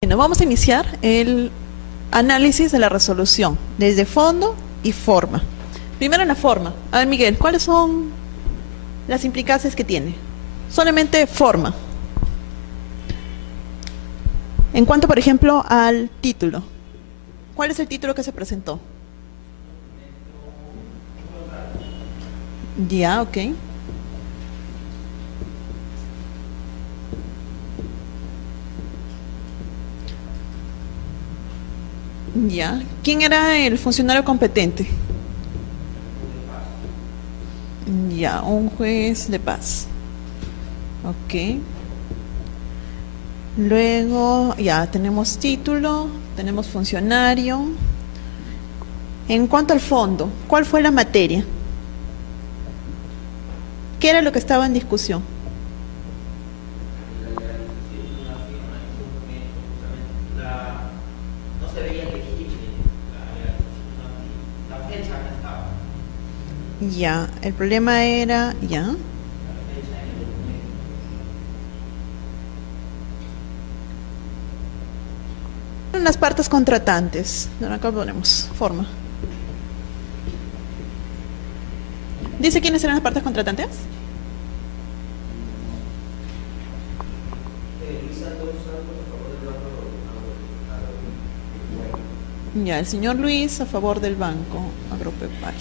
Bueno, vamos a iniciar el análisis de la resolución, desde fondo y forma. Primero la forma. A ver, Miguel, ¿cuáles son las implicancias que tiene? Solamente forma. En cuanto, por ejemplo, al título. ¿Cuál es el título que se presentó? Ya, ok. Ya. ¿Quién era el funcionario competente? Ya, un juez de paz. Ok. Luego, ya, tenemos título, tenemos funcionario. En cuanto al fondo, ¿cuál fue la materia? ¿Qué era lo que estaba en discusión? No se veía legible la fecha que estaba. Ya, el problema era, ya. La fecha en el documento. Las partes contratantes. Ahora acá ponemos forma. ¿Dice quiénes eran las partes contratantes? Ya, el señor Luis a favor del Banco Agropecuario.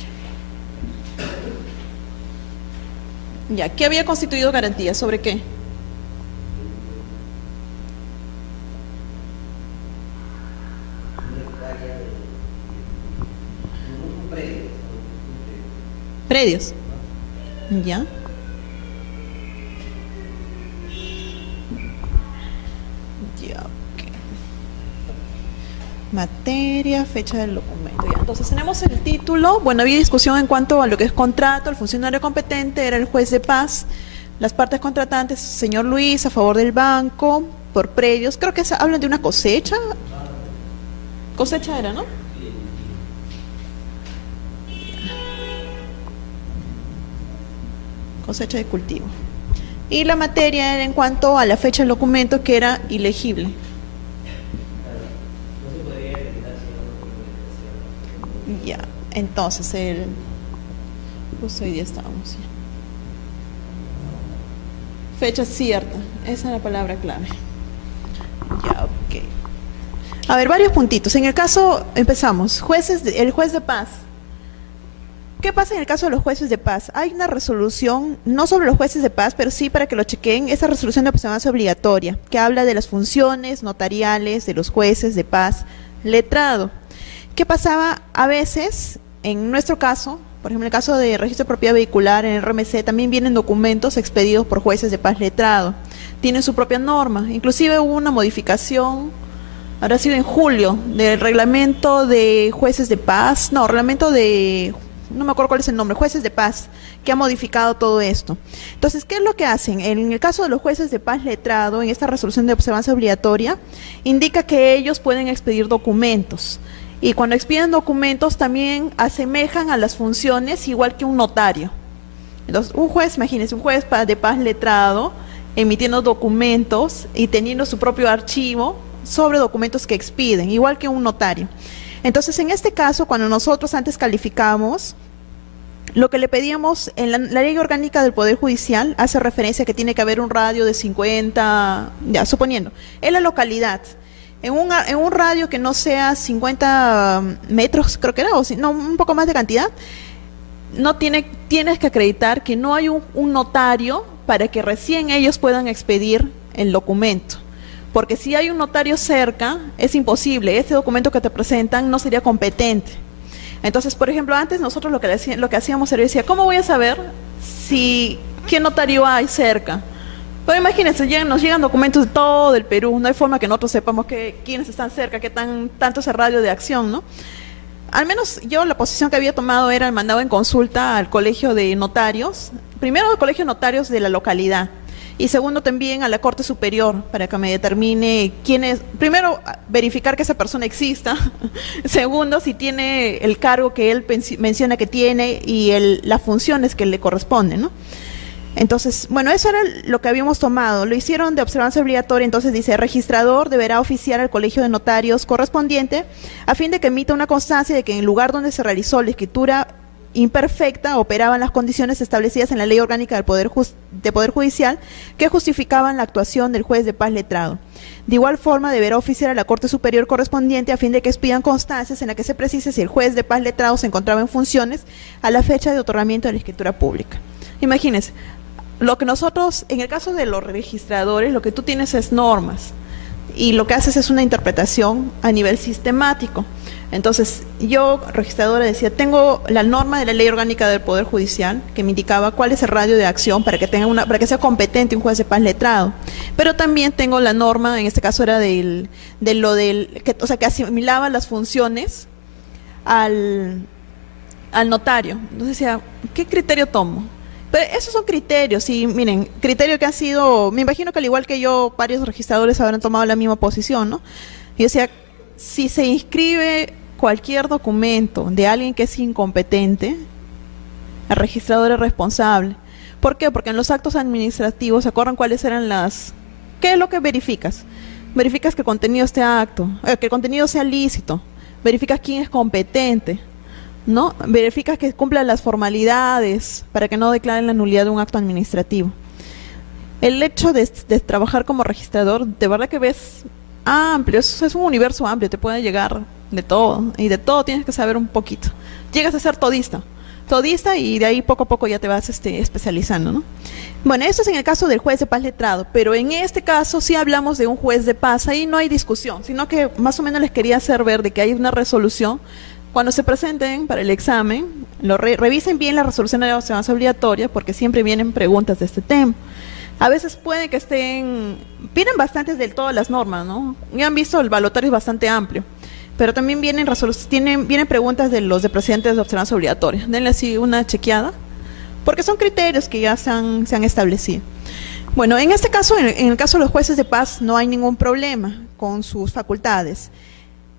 Ya, ¿qué había constituido garantía? ¿Sobre qué? Predios. Ya. Ya, ok. Materia, fecha del documento. Ya, entonces tenemos el título. Bueno, había discusión en cuanto a lo que es contrato. El funcionario competente era el juez de paz. Las partes contratantes, señor Luis, a favor del banco, por predios. Creo que hablan de una cosecha. Cosecha era, ¿no? Cosecha de cultivo. Y la materia era en cuanto a la fecha del documento, que era ilegible. Ya, entonces justo hoy día estábamos. Fecha cierta, esa es la palabra clave. Ya, ok. A ver, varios puntitos. En el caso, empezamos. El juez de paz. ¿Qué pasa en el caso de los jueces de paz? Hay una resolución, no sobre los jueces de paz, pero sí para que lo chequen, esa resolución de observancia obligatoria, que habla de las funciones notariales de los jueces de paz letrado. ¿Qué pasaba a veces, en nuestro caso, por ejemplo, en el caso de registro de propiedad vehicular, en el RMC, también vienen documentos expedidos por jueces de paz letrado. Tienen su propia norma. Inclusive hubo una modificación, habrá sido en julio, del reglamento de jueces de paz, no, reglamento de... no me acuerdo cuál es el nombre, jueces de paz, que ha modificado todo esto. Entonces, ¿qué es lo que hacen? En el caso de los jueces de paz letrado, en esta resolución de observancia obligatoria, indica que ellos pueden expedir documentos. Y cuando expiden documentos también asemejan a las funciones igual que un notario. Entonces, un juez, imagínense, un juez de paz letrado, emitiendo documentos y teniendo su propio archivo sobre documentos que expiden, igual que un notario. Entonces, en este caso, cuando nosotros antes calificamos, lo que le pedíamos en la ley orgánica del Poder Judicial hace referencia a que tiene que haber un radio de 50, ya suponiendo, en la localidad, en un radio que no sea 50 metros, creo que era, o no, un poco más de cantidad, tienes que acreditar que no hay un notario para que recién ellos puedan expedir el documento. Porque si hay un notario cerca, es imposible, ese documento que te presentan no sería competente. Entonces, por ejemplo, antes nosotros lo que hacíamos era decir, ¿cómo voy a saber qué notario hay cerca? Pero imagínense, nos llegan documentos de todo el Perú, no hay forma que nosotros sepamos quiénes están cerca, tanto es el radio de acción, ¿no? Al menos yo la posición que había tomado era el mandado en consulta al colegio de notarios, primero al colegio de notarios de la localidad, y segundo también a la Corte Superior para que me determine primero verificar que esa persona exista, segundo si tiene el cargo que él menciona que tiene y las funciones que le corresponden, ¿no? Entonces, bueno, eso era lo que habíamos tomado. Lo hicieron de observancia obligatoria, entonces dice, el registrador deberá oficiar al colegio de notarios correspondiente a fin de que emita una constancia de que en el lugar donde se realizó la escritura imperfecta operaban las condiciones establecidas en la Ley Orgánica del Poder Judicial que justificaban la actuación del juez de paz letrado. De igual forma, deberá oficiar a la Corte Superior correspondiente a fin de que expidan constancias en la que se precise si el juez de paz letrado se encontraba en funciones a la fecha de otorgamiento de la escritura pública. Imagínense, lo que nosotros, en el caso de los registradores, lo que tú tienes es normas y lo que haces es una interpretación a nivel sistemático. Entonces, yo, registradora, decía, tengo la norma de la Ley Orgánica del Poder Judicial que me indicaba cuál es el radio de acción para que para que sea competente un juez de paz letrado. Pero también tengo la norma, en este caso era que asimilaba las funciones al notario. Entonces decía, ¿qué criterio tomo? Pero esos son criterios, y miren, criterio que han sido, me imagino que al igual que yo, varios registradores habrán tomado la misma posición, ¿no? Y decía, si se inscribe cualquier documento de alguien que es incompetente, el registrador es responsable. ¿Por qué? Porque en los actos administrativos, ¿se acuerdan cuáles eran qué es lo que verificas? Verificas que el contenido esté que el contenido sea lícito, verificas quién es competente, ¿no? Verificas que cumplan las formalidades para que no declaren la nulidad de un acto administrativo. El hecho de trabajar como registrador, de verdad que ves amplio, es un universo amplio, te puede llegar de todo, y de todo tienes que saber un poquito. Llegas a ser todista, y de ahí poco a poco ya te vas especializando, ¿no? Bueno, eso es en el caso del juez de paz letrado, pero en este caso sí hablamos de un juez de paz, ahí no hay discusión, sino que más o menos les quería hacer ver de que hay una resolución. Cuando se presenten para el examen, revisen bien la resolución de la observancia obligatoria, porque siempre vienen preguntas de este tema. A veces puede que vienen bastantes de todas las normas, ¿no? Ya han visto, el balotario es bastante amplio, pero también vienen preguntas de los de presidentes de observancia obligatoria. Denle así una chequeada, porque son criterios que ya se han establecido. Bueno, en este caso, en el caso de los jueces de paz, no hay ningún problema con sus facultades.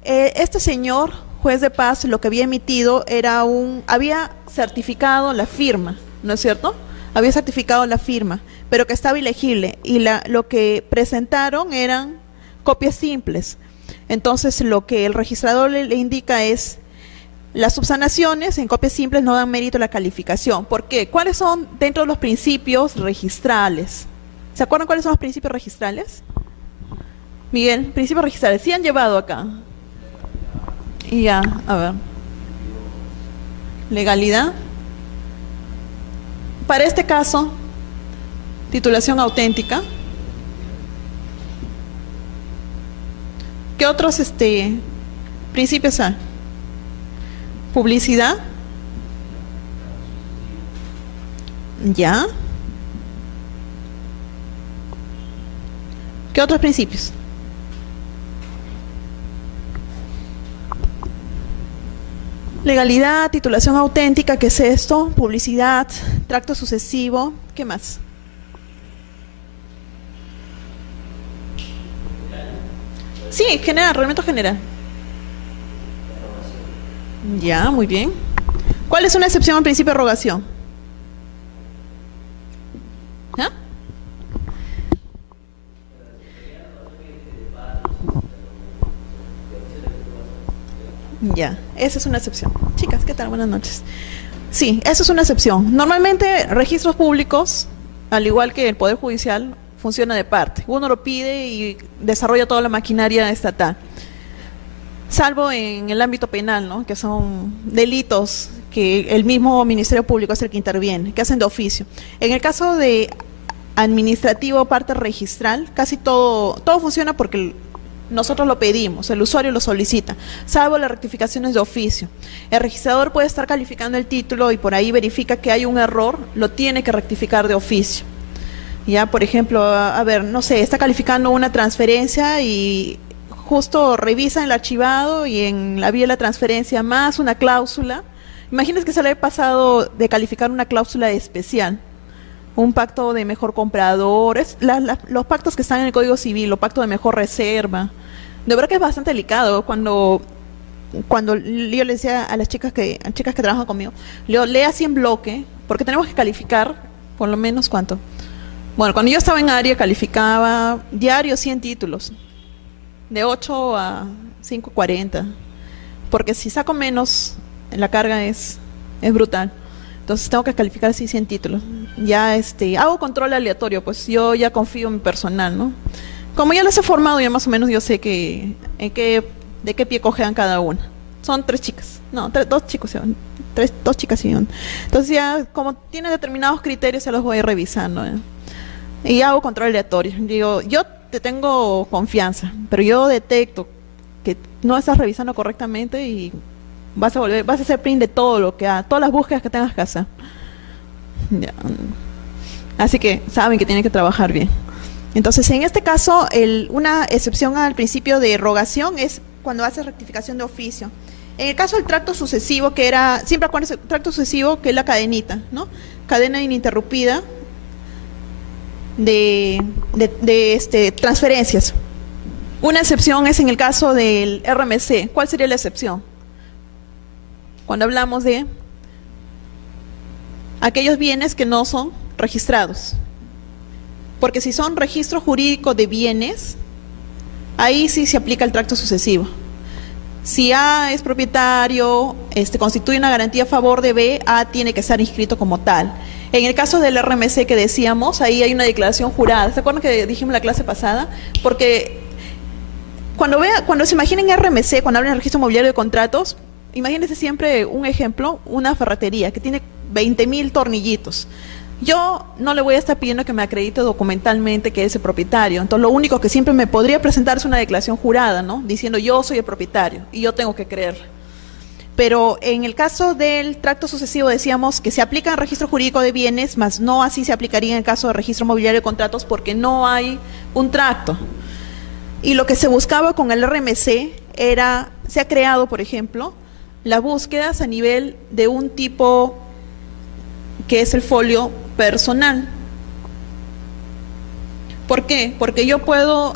Este señor, juez de paz, lo que había emitido había certificado la firma, ¿no es cierto? Había certificado la firma, pero que estaba ilegible, y lo que presentaron eran copias simples. Entonces, lo que el registrador le indica es, las subsanaciones en copias simples no dan mérito a la calificación. ¿Por qué? ¿Cuáles son dentro de los principios registrales? ¿Se acuerdan cuáles son los principios registrales? Miguel, principios registrales, ¿sí han llevado acá? Y ya, a ver. Legalidad. Para este caso, titulación auténtica. ¿Qué otros principios hay? Publicidad. Ya. ¿Qué otros principios? Legalidad, titulación auténtica, ¿qué es esto? Publicidad, tracto sucesivo, ¿qué más? Sí, general, reglamento general. Ya, muy bien. ¿Cuál es una excepción al principio de rogación? ¿Ah? Ya, esa es una excepción. Chicas, ¿qué tal? Buenas noches. Sí, esa es una excepción. Normalmente, registros públicos, al igual que el Poder Judicial, funciona de parte. Uno lo pide y desarrolla toda la maquinaria estatal. Salvo en el ámbito penal, ¿no? Que son delitos que el mismo Ministerio Público es el que interviene, que hacen de oficio. En el caso de administrativo, parte registral, casi todo funciona porque nosotros lo pedimos, el usuario lo solicita, salvo las rectificaciones de oficio. El registrador puede estar calificando el título y por ahí verifica que hay un error, lo tiene que rectificar de oficio. Ya, por ejemplo, a ver, no sé, está calificando una transferencia y justo revisa el archivado y en la vía de la transferencia más una cláusula. Imagínense que se le ha pasado de calificar una cláusula especial, un pacto de mejor comprador, los pactos que están en el Código Civil, los pactos de mejor reserva. De verdad que es bastante delicado cuando yo le decía a las chicas que trabajan conmigo, leo, lea así en bloque, porque tenemos que calificar Por lo menos, ¿cuánto? Bueno, cuando yo estaba en área calificaba diario 100 títulos, de 8 a 5:40, porque si saco menos, la carga es brutal. Entonces tengo que calificar así 100 títulos. Ya hago control aleatorio, pues yo ya confío en mi personal, ¿no? Como ya los he formado, ya más o menos yo sé de qué pie cojean cada una. Son 3 chicas, no, 2 chicos, 2 chicas y uno. Entonces ya, como tiene determinados criterios, se los voy revisando, ¿eh? Y hago control aleatorio. Digo, yo te tengo confianza, pero yo detecto que no estás revisando correctamente y vas a hacer print de todo lo que todas las búsquedas que tengas que hacer. Ya. Así que saben que tienen que trabajar bien. Entonces, en este caso, una excepción al principio de rogación es cuando haces rectificación de oficio. En el caso del tracto sucesivo, siempre acuérdense, tracto sucesivo, que es la cadenita, ¿no? Cadena ininterrumpida de transferencias. Una excepción es en el caso del RMC. ¿Cuál sería la excepción? Cuando hablamos de aquellos bienes que no son registrados. Porque si son registro jurídico de bienes, ahí sí se aplica el tracto sucesivo. Si A es propietario, constituye una garantía a favor de B, A tiene que estar inscrito como tal. En el caso del RMC que decíamos, ahí hay una declaración jurada. ¿Se acuerdan que dijimos en la clase pasada? Porque cuando se imaginen RMC, cuando hablan de registro mobiliario de contratos, imagínense siempre un ejemplo, una ferretería que tiene 20.000 tornillitos. Yo no le voy a estar pidiendo que me acredite documentalmente que es el propietario. Entonces, lo único que siempre me podría presentar es una declaración jurada, ¿no? Diciendo yo soy el propietario y yo tengo que creer. Pero en el caso del tracto sucesivo decíamos que se aplica en registro jurídico de bienes, mas no así se aplicaría en el caso de registro mobiliario de contratos porque no hay un tracto. Y lo que se buscaba con el RMC se ha creado, por ejemplo, las búsquedas a nivel de un tipo que es el folio personal. ¿Por qué? Porque yo puedo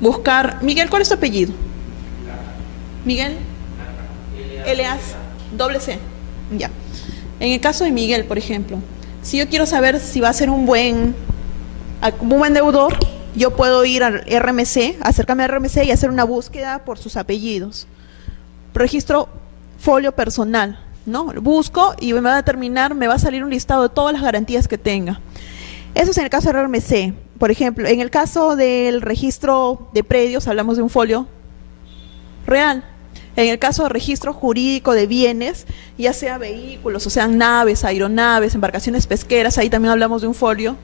buscar... Miguel, ¿cuál es tu apellido? Miguel. L-A-C. Ya. En el caso de Miguel, por ejemplo, si yo quiero saber si va a ser un buen deudor, yo puedo ir al RMC, acercarme al RMC y hacer una búsqueda por sus apellidos. Registro folio personal, ¿no? Busco y me va a determinar, me va a salir un listado de todas las garantías que tenga. Eso es en el caso del RMC. Por ejemplo, en el caso del registro de predios, hablamos de un folio real. En el caso del registro jurídico de bienes, ya sea vehículos, o sean naves, aeronaves, embarcaciones pesqueras, ahí también hablamos de un folio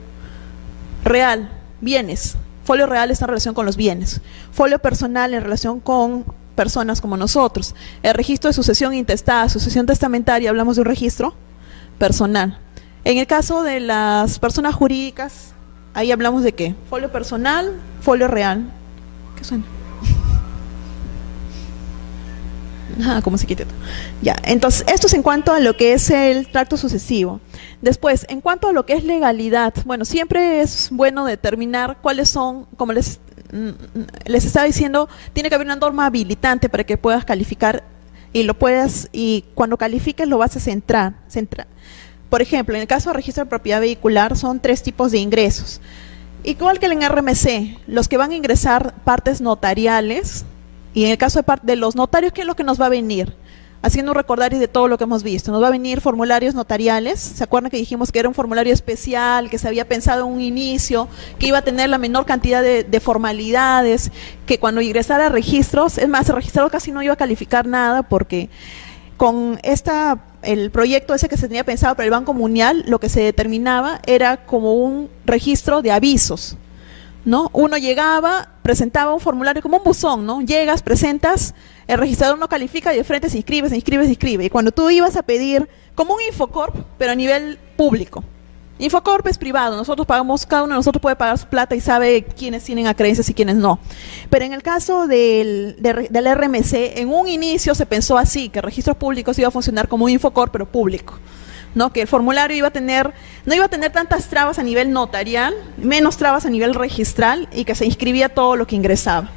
real, bienes. Folio real está en relación con los bienes. Folio personal en relación con personas como nosotros. El registro de sucesión intestada, sucesión testamentaria, hablamos de un registro personal. En el caso de las personas jurídicas, ahí hablamos de ¿qué? Folio personal, folio real. ¿Qué suena? Como se quite. Ya, entonces, esto es en cuanto a lo que es el tracto sucesivo. Después, en cuanto a lo que es legalidad, bueno, siempre es bueno determinar cuáles son, como les estaba diciendo, tiene que haber una norma habilitante para que puedas calificar y cuando califiques lo vas a centrar. Por ejemplo, en el caso de registro de propiedad vehicular son 3 tipos de ingresos. Igual que en RMC, los que van a ingresar partes notariales, y en el caso de los notarios, ¿qué es lo que nos va a venir? Haciendo un recordario de todo lo que hemos visto. Nos va a venir formularios notariales. ¿Se acuerdan que dijimos que era un formulario especial, que se había pensado en un inicio, que iba a tener la menor cantidad de formalidades, que cuando ingresara a registros, es más, el registrado casi no iba a calificar nada porque con el proyecto ese que se tenía pensado para el Banco Mundial, lo que se determinaba era como un registro de avisos, ¿no? Uno llegaba, presentaba un formulario como un buzón, ¿no? Llegas, presentas, el registrador no califica y de frente se inscribe. Y cuando tú ibas a pedir, como un Infocorp, pero a nivel público. Infocorp es privado, nosotros pagamos, cada uno de nosotros puede pagar su plata y sabe quiénes tienen acreencias y quiénes no. Pero en el caso del RMC, en un inicio se pensó así, que registros públicos iba a funcionar como un Infocorp, pero público, ¿no? Que el formulario no iba a tener tantas trabas a nivel notarial, menos trabas a nivel registral y que se inscribía todo lo que ingresaba.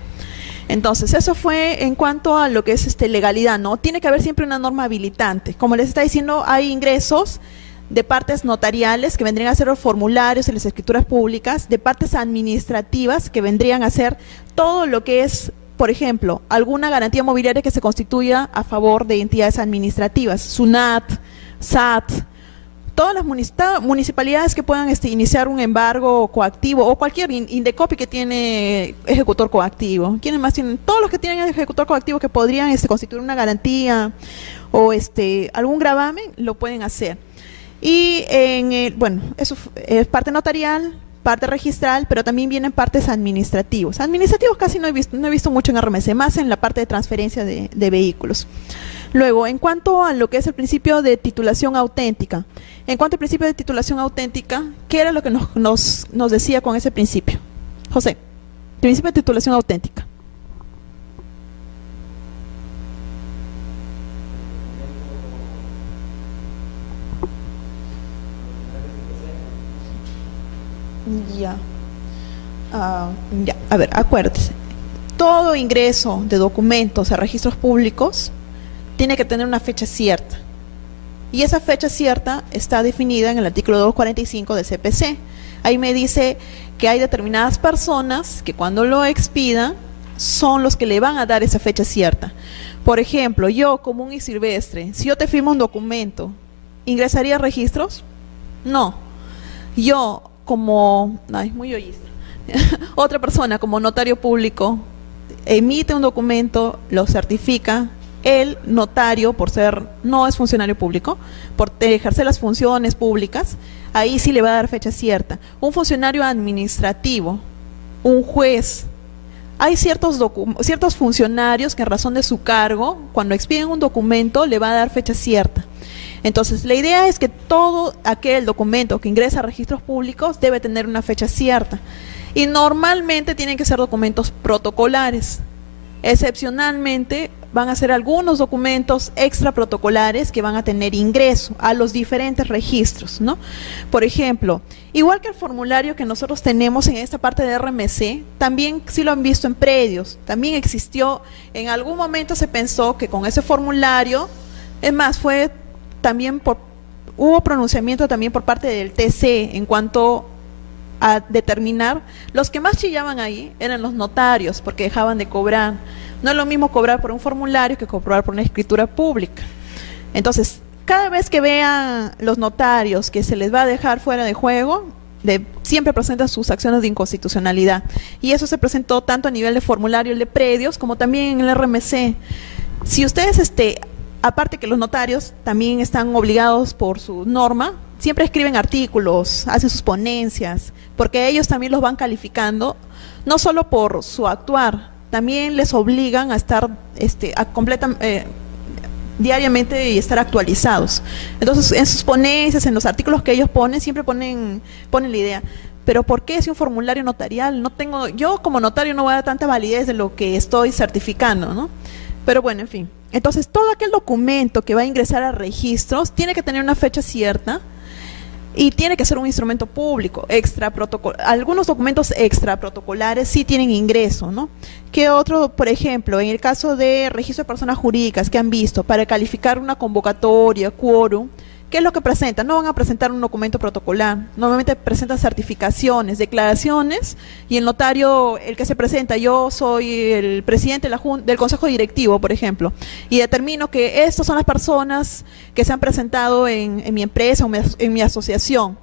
Entonces, eso fue en cuanto a lo que es legalidad, ¿no? Tiene que haber siempre una norma habilitante. Como les está diciendo, hay ingresos de partes notariales, que vendrían a ser los formularios y las escrituras públicas, de partes administrativas, que vendrían a ser todo lo que es, por ejemplo, alguna garantía mobiliaria que se constituya a favor de entidades administrativas, SUNAT, SAT, todas las municipalidades que puedan iniciar un embargo coactivo, o cualquier Indecopi que tiene ejecutor coactivo. ¿Quiénes más tienen? Todos los que tienen ejecutor coactivo que podrían constituir una garantía o algún gravamen, lo pueden hacer. Y bueno, eso es parte notarial, parte registral, pero también vienen partes administrativos. Administrativos casi no he visto mucho en RMC, más en la parte de transferencia de vehículos. Luego, en cuanto a lo que es el principio de titulación auténtica, ¿qué era lo que nos decía con ese principio? José, principio de titulación auténtica. Ya. A ver, acuérdese. Todo ingreso de documentos a registros públicos tiene que tener una fecha cierta. Y esa fecha cierta está definida en el artículo 245 del CPC. Ahí me dice que hay determinadas personas que cuando lo expidan son los que le van a dar esa fecha cierta. Por ejemplo, yo común y silvestre, si yo te firmo un documento, ¿ingresaría a registros? No. Yo como, muy yoísta, otra persona como notario público emite un documento, lo certifica, el notario, por ser, no es funcionario público, por ejercer las funciones públicas, ahí sí le va a dar fecha cierta. Un funcionario administrativo, un juez, hay ciertos funcionarios que en razón de su cargo, cuando expiden un documento, le va a dar fecha cierta. Entonces, la idea es que todo aquel documento que ingresa a registros públicos debe tener una fecha cierta. Y normalmente tienen que ser documentos protocolares. Excepcionalmente van a ser algunos documentos extra protocolares que van a tener ingreso a los diferentes registros, ¿no? Por ejemplo, igual que el formulario que nosotros tenemos en esta parte de RMC, también sí lo han visto en predios, también existió, en algún momento se pensó que con ese formulario, es más, hubo pronunciamiento también por parte del TC en cuanto a determinar, los que más chillaban ahí eran los notarios, porque dejaban de cobrar. No es lo mismo cobrar por un formulario que cobrar por una escritura pública. Entonces, cada vez que vean los notarios que se les va a dejar fuera de juego, siempre presentan sus acciones de inconstitucionalidad. Y eso se presentó tanto a nivel de formulario de predios como también en el RMC. Si ustedes, aparte que los notarios también están obligados por su norma, siempre escriben artículos, hacen sus ponencias, porque ellos también los van calificando, no solo por su actuar, también les obligan a estar diariamente y estar actualizados. Entonces, en sus ponencias, en los artículos que ellos ponen, siempre ponen la idea. Pero ¿por qué si un formulario notarial? Yo como notario no voy a dar tanta validez de lo que estoy certificando, ¿no? Pero bueno, en fin. Entonces, todo aquel documento que va a ingresar a registros tiene que tener una fecha cierta y tiene que ser un instrumento público, algunos documentos extra protocolares sí tienen ingreso, ¿no? ¿Qué otro? Por ejemplo, en el caso de registro de personas jurídicas que han visto, para calificar una convocatoria, quórum, ¿qué es lo que presentan? No van a presentar un documento protocolar, normalmente presentan certificaciones, declaraciones, y el notario, el que se presenta, yo soy el presidente del consejo directivo, por ejemplo, y determino que estas son las personas que se han presentado en mi empresa o en mi asociación.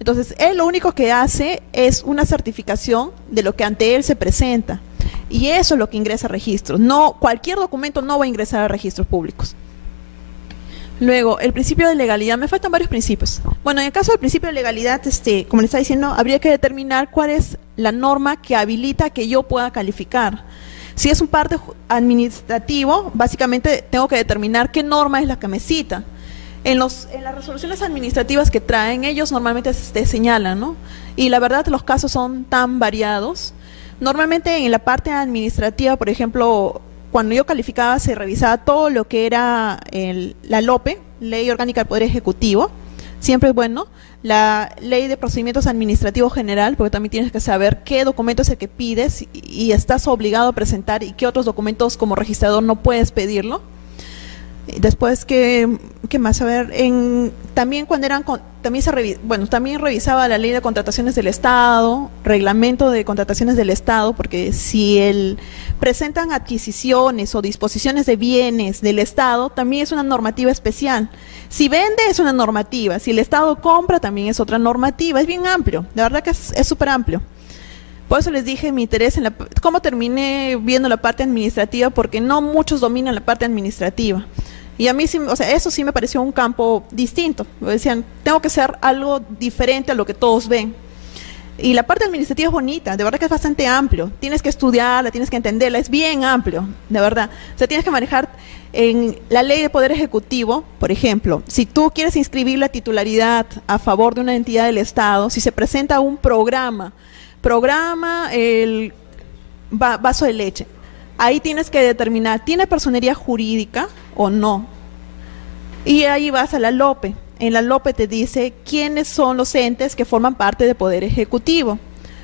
Entonces, él lo único que hace es una certificación de lo que ante él se presenta, y eso es lo que ingresa a registros. No, cualquier documento no va a ingresar a registros públicos. Luego, el principio de legalidad. Me faltan varios principios. Bueno, en el caso del principio de legalidad, como le estaba diciendo, habría que determinar cuál es la norma que habilita que yo pueda calificar. Si es un parte administrativo, básicamente tengo que determinar qué norma es la que me cita. En las resoluciones administrativas que traen, ellos normalmente señalan, ¿no? Y la verdad, los casos son tan variados. Normalmente en la parte administrativa, por ejemplo, cuando yo calificaba se revisaba todo lo que era la LOPE, Ley Orgánica del Poder Ejecutivo, siempre es bueno, la Ley de Procedimientos Administrativos General, porque también tienes que saber qué documento es el que pides y estás obligado a presentar y qué otros documentos como registrador no puedes pedirlo. Después, ¿qué más? A ver, también cuando también revisaba la ley de contrataciones del Estado, reglamento de contrataciones del Estado, porque si presentan adquisiciones o disposiciones de bienes del Estado, también es una normativa especial. Si vende es una normativa, si el Estado compra también es otra normativa, es bien amplio, la verdad que es súper amplio. Por eso les dije mi interés en cómo terminé viendo la parte administrativa, porque no muchos dominan la parte administrativa. Y a mí sí, o sea, eso sí me pareció un campo distinto. Decían, tengo que hacer algo diferente a lo que todos ven. Y la parte administrativa es bonita, de verdad que es bastante amplio. Tienes que estudiarla, tienes que entenderla, es bien amplio, de verdad. O sea, tienes que manejar en la ley de Poder Ejecutivo, por ejemplo, si tú quieres inscribir la titularidad a favor de una entidad del Estado, si se presenta un programa el vaso de leche, ahí tienes que determinar, ¿tiene personería jurídica o no? Y ahí vas a la LOPE. En la LOPE te dice quiénes son los entes que forman parte del Poder Ejecutivo.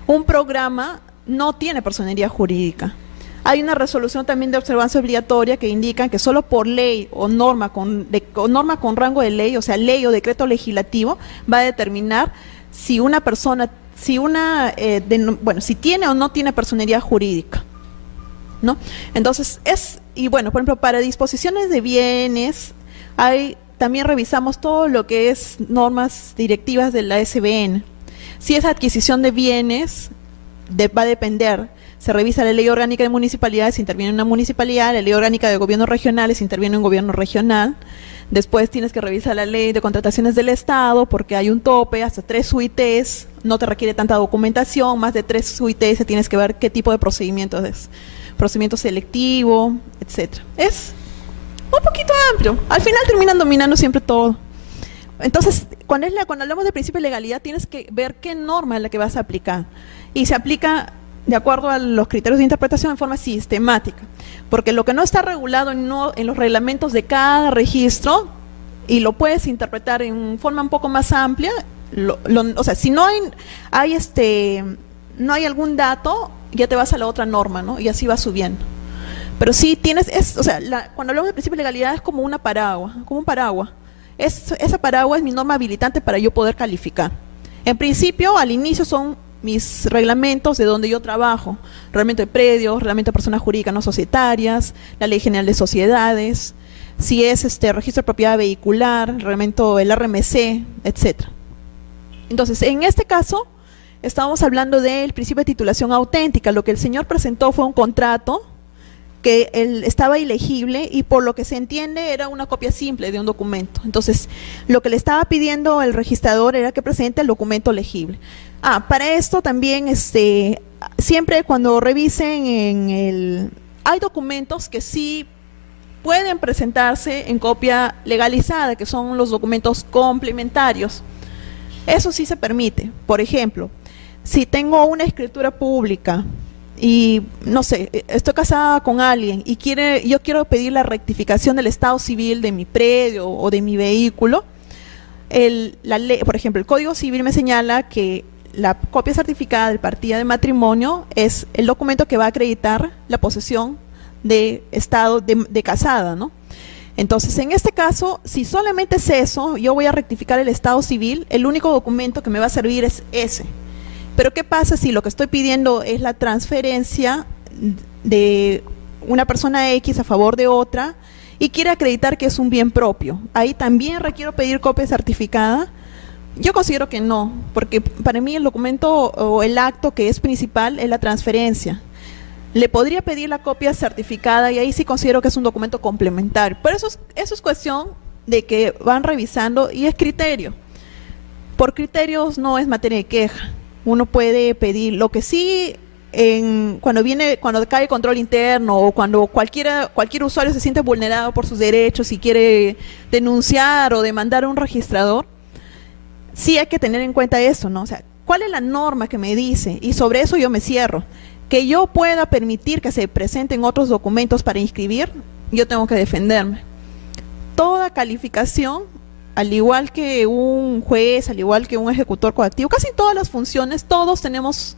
Un programa no tiene personería jurídica. Hay una resolución también de observancia obligatoria que indica que solo por ley o norma con rango de ley, o sea, ley o decreto legislativo, va a determinar si una persona, si tiene o no tiene personería jurídica, ¿no? Entonces, por ejemplo, para disposiciones de bienes, también revisamos todo lo que es normas directivas de la SBN. Si es adquisición de bienes, va a depender. Se revisa la ley orgánica de municipalidades, se interviene en una municipalidad, la ley orgánica de gobiernos regionales, se interviene en un gobierno regional. Después tienes que revisar la ley de contrataciones del Estado, porque hay un tope, hasta 3 UITs, no te requiere tanta documentación, más de 3 UITs, tienes que ver qué tipo de procedimiento es. Procedimiento selectivo, etcétera. Es un poquito amplio. Al final terminan dominando siempre todo. Entonces, cuando hablamos de principio de legalidad, tienes que ver qué norma es la que vas a aplicar. Y se aplica de acuerdo a los criterios de interpretación en forma sistemática. Porque lo que no está regulado en los reglamentos de cada registro, y lo puedes interpretar en forma un poco más amplia, o sea, si no hay algún dato, ya te vas a la otra norma, ¿no? Y así va subiendo. Pero sí cuando hablamos de principio de legalidad es como un paraguas. Esa paraguas es mi norma habilitante para yo poder calificar. En principio, al inicio son mis reglamentos de donde yo trabajo: reglamento de predios, reglamento de personas jurídicas no societarias, la Ley General de Sociedades, si es registro de propiedad vehicular, reglamento del RMC, etcétera. Entonces, en este caso, estábamos hablando del principio de titulación auténtica. Lo que el señor presentó fue un contrato que estaba ilegible y, por lo que se entiende, era una copia simple de un documento. Entonces, lo que le estaba pidiendo el registrador era que presente el documento legible. Para esto también, siempre cuando revisen hay documentos que sí pueden presentarse en copia legalizada, que son los documentos complementarios. Eso sí se permite. Por ejemplo, si tengo una escritura pública y, no sé, estoy casada con alguien y yo quiero pedir la rectificación del estado civil de mi predio o de mi vehículo, la ley, por ejemplo, el Código Civil me señala que la copia certificada del partida de matrimonio es el documento que va a acreditar la posesión de estado de casada, ¿no? Entonces, en este caso, si solamente es eso, yo voy a rectificar el estado civil, el único documento que me va a servir es ese. Pero ¿qué pasa si lo que estoy pidiendo es la transferencia de una persona X a favor de otra y quiere acreditar que es un bien propio? Ahí también requiero pedir copia certificada. Yo considero que no, porque para mí el documento o el acto que es principal es la transferencia. Le podría pedir la copia certificada y ahí sí considero que es un documento complementario. Pero eso es cuestión de que van revisando y es criterio. Por criterios no es materia de queja. Uno puede pedir, lo que sí, cuando cae el control interno o cuando cualquier usuario se siente vulnerado por sus derechos y quiere denunciar o demandar a un registrador, sí hay que tener en cuenta eso, ¿no? O sea, ¿cuál es la norma que me dice? Y sobre eso yo me cierro. Que yo pueda permitir que se presenten otros documentos para inscribir, yo tengo que defenderme. Toda calificación, al igual que un juez, al igual que un ejecutor coactivo, casi todas las funciones, todos tenemos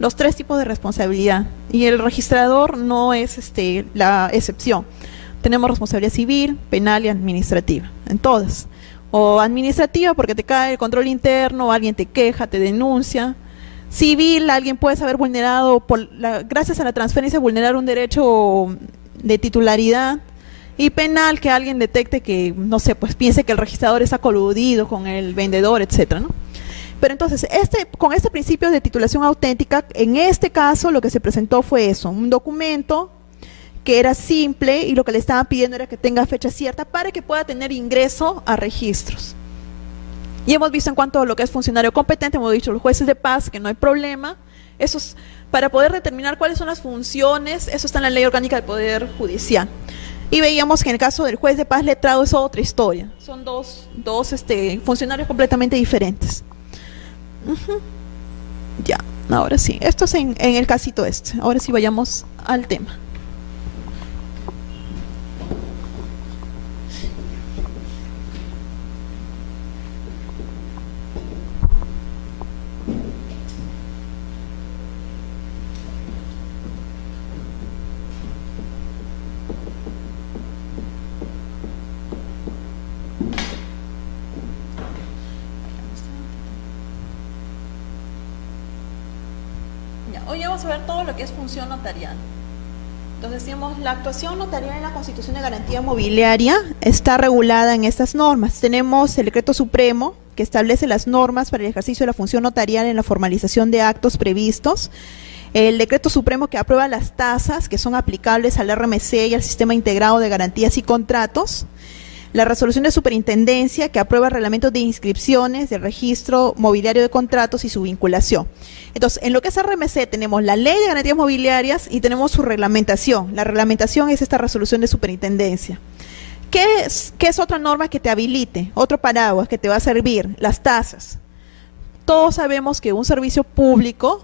los 3 tipos de responsabilidad. Y el registrador no es la excepción. Tenemos responsabilidad civil, penal y administrativa, en todas. O administrativa, porque te cae el control interno, alguien te queja, te denuncia. Civil, alguien puede haber vulnerado, gracias a la transferencia, vulnerar un derecho de titularidad. Y penal, que alguien detecte que, no sé, pues piense que el registrador está coludido con el vendedor, etcétera, ¿no? Pero entonces, con este principio de titulación auténtica, en este caso lo que se presentó fue eso, un documento que era simple y lo que le estaban pidiendo era que tenga fecha cierta para que pueda tener ingreso a registros. Y hemos visto en cuanto a lo que es funcionario competente, hemos dicho los jueces de paz que no hay problema, eso es para poder determinar cuáles son las funciones, eso está en la Ley Orgánica del Poder Judicial. Y veíamos que en el caso del juez de paz letrado es otra historia, son dos funcionarios completamente diferentes. Ya, ahora sí, esto es en el casito ahora sí vayamos al tema. Hoy vamos a ver todo lo que es función notarial. Entonces decíamos, la actuación notarial en la Constitución de Garantía Mobiliaria está regulada en estas normas. Tenemos el Decreto Supremo, que establece las normas para el ejercicio de la función notarial en la formalización de actos previstos. El Decreto Supremo que aprueba las tasas que son aplicables al RMC y al Sistema Integrado de Garantías y Contratos. La resolución de superintendencia que aprueba el reglamento de inscripciones, de registro mobiliario de contratos y su vinculación. Entonces, en lo que es RMC tenemos la ley de garantías mobiliarias y tenemos su reglamentación. La reglamentación es esta resolución de superintendencia. ¿Qué es otra norma que te habilite? Otro paraguas que te va a servir, las tasas. Todos sabemos que un servicio público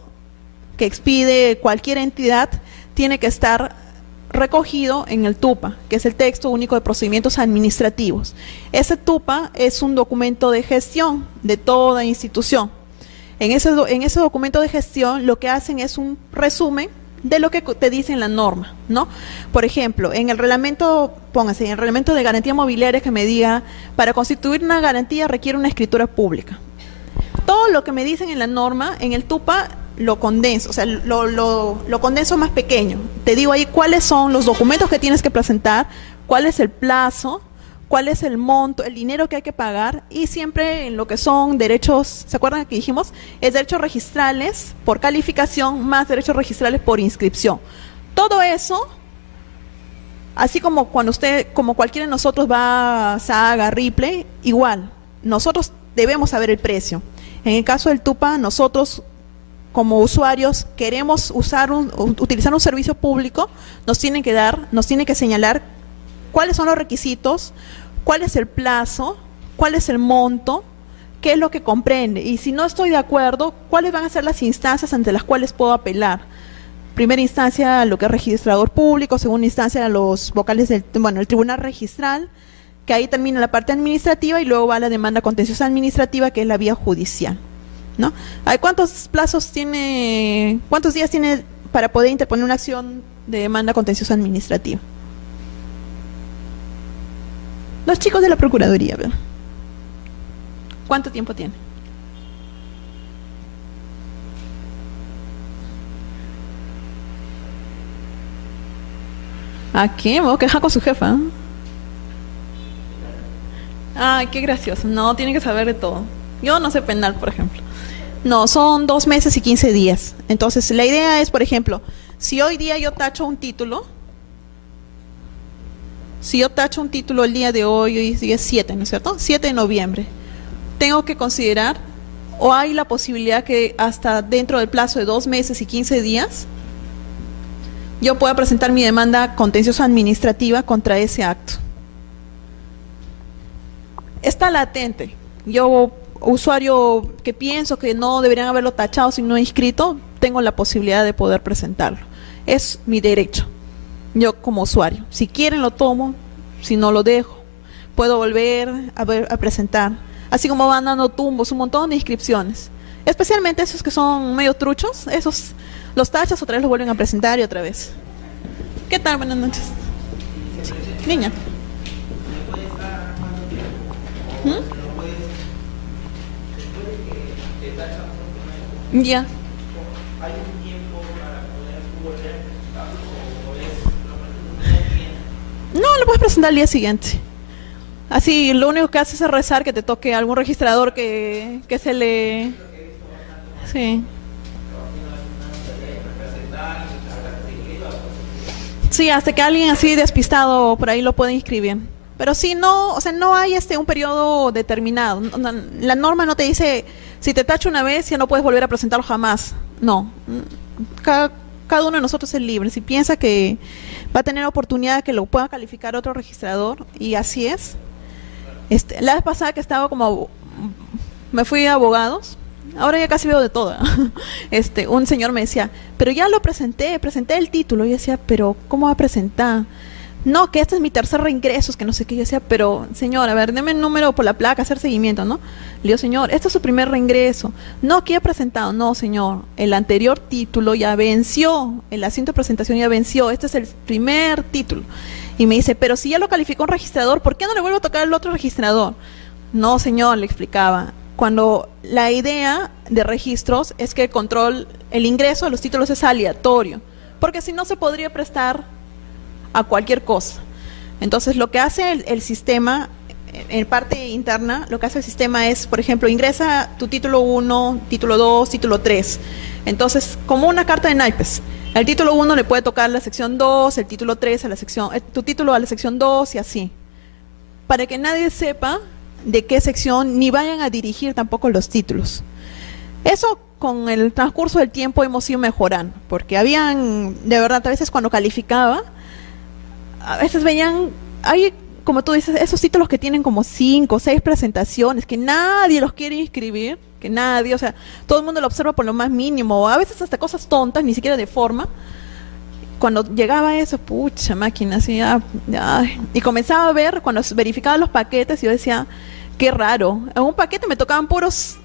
que expide cualquier entidad tiene que estar recogido en el TUPA, que es el Texto Único de Procedimientos Administrativos. Ese TUPA es un documento de gestión de toda institución. En ese documento de gestión lo que hacen es un resumen de lo que te dice en la norma, ¿no? Por ejemplo, en el reglamento, póngase, en el reglamento de garantía mobiliaria que me diga, para constituir una garantía requiere una escritura pública. Todo lo que me dicen en la norma, en el TUPA, lo condenso, o sea, lo condenso más pequeño. Te digo ahí cuáles son los documentos que tienes que presentar, cuál es el plazo, cuál es el monto, el dinero que hay que pagar, y siempre en lo que son derechos, ¿se acuerdan que dijimos? Es derechos registrales por calificación más derechos registrales por inscripción. Todo eso, así como cuando como cualquiera de nosotros va a Saga, Ripley, igual, nosotros debemos saber el precio. En el caso del TUPA, nosotros como usuarios queremos utilizar un servicio público, nos tienen que señalar cuáles son los requisitos, cuál es el plazo, cuál es el monto, qué es lo que comprende. Y si no estoy de acuerdo, cuáles van a ser las instancias ante las cuales puedo apelar. Primera instancia, lo que es registrador público; segunda instancia, los vocales el tribunal registral, que ahí termina la parte administrativa, y luego va la demanda contenciosa administrativa, que es la vía judicial, ¿no? ¿Cuántos días tiene para poder interponer una acción de demanda contenciosa administrativa? Los chicos de la Procuraduría, ¿verdad? ¿Cuánto tiempo tiene? ¿Qué? Me voy a quejar con su jefa, ¿eh? Ay, qué gracioso. No, tiene que saber de todo. Yo no sé penal, por ejemplo. No, son 2 meses y 15 días. Entonces, la idea es, por ejemplo, si hoy día yo tacho un título, el día de hoy es 7, ¿no es cierto? 7 de noviembre. Tengo que considerar, o hay la posibilidad que hasta dentro del plazo de 2 meses y 15 días, yo pueda presentar mi demanda contenciosa administrativa contra ese acto. Está latente. Yo, usuario que pienso que no deberían haberlo tachado si no inscrito, tengo la posibilidad de poder presentarlo. Es mi derecho, yo como usuario. Si quieren lo tomo, si no lo dejo. Puedo volver a presentar. Así como van dando tumbos, un montón de inscripciones. Especialmente esos que son medio truchos, esos los tachas, otra vez los vuelven a presentar y otra vez. ¿Qué tal? Buenas noches. Niña. Ya. ¿Hay un tiempo para poder volver o es No, lo puedes presentar al día siguiente. Así, lo único que haces es rezar que te toque algún registrador que se le... Sí. Sí, hasta que alguien así despistado por ahí lo puede inscribir. Pero sí, no, o sea, no hay un periodo determinado. La norma no te dice, si te tacho una vez, ya no puedes volver a presentarlo jamás. No. Cada uno de nosotros es libre. Si piensa que va a tener oportunidad de que lo pueda calificar otro registrador, y así es. La vez pasada que estaba me fui a abogados, ahora ya casi veo de todo. Un señor me decía, pero ya lo presenté el título. Y yo decía, pero ¿cómo va a presentar? No, que este es mi tercer reingreso, que no sé qué. Yo decía, pero señor, a ver, deme el número por la placa, hacer seguimiento, ¿no? Le digo, señor, este es su primer reingreso. No, que ya he presentado. No, señor, el anterior título ya venció, el asiento de presentación ya venció, este es el primer título. Y me dice, pero si ya lo calificó un registrador, ¿por qué no le vuelvo a tocar al otro registrador? No, señor, le explicaba. Cuando la idea de registros es que el ingreso de los títulos es aleatorio, porque si no se podría prestar a cualquier cosa. Entonces, lo que hace el sistema, en parte interna, lo que hace el sistema es, por ejemplo, ingresa tu título 1, título 2, título 3. Entonces, como una carta de naipes. El título 1 le puede tocar la sección 2, el título 3 a la sección, tu título a la sección 2 y así. Para que nadie sepa de qué sección, ni vayan a dirigir tampoco los títulos. Eso con el transcurso del tiempo hemos ido mejorando, porque de verdad, a veces cuando calificaba, a veces veían, hay, como tú dices, esos títulos que tienen como 5 o 6 presentaciones, que nadie los quiere inscribir, que nadie, o sea, todo el mundo lo observa por lo más mínimo, a veces hasta cosas tontas, ni siquiera de forma. Cuando llegaba eso, pucha máquina, así, y comenzaba a ver, cuando verificaba los paquetes, yo decía, qué raro, en un paquete me tocaban puros,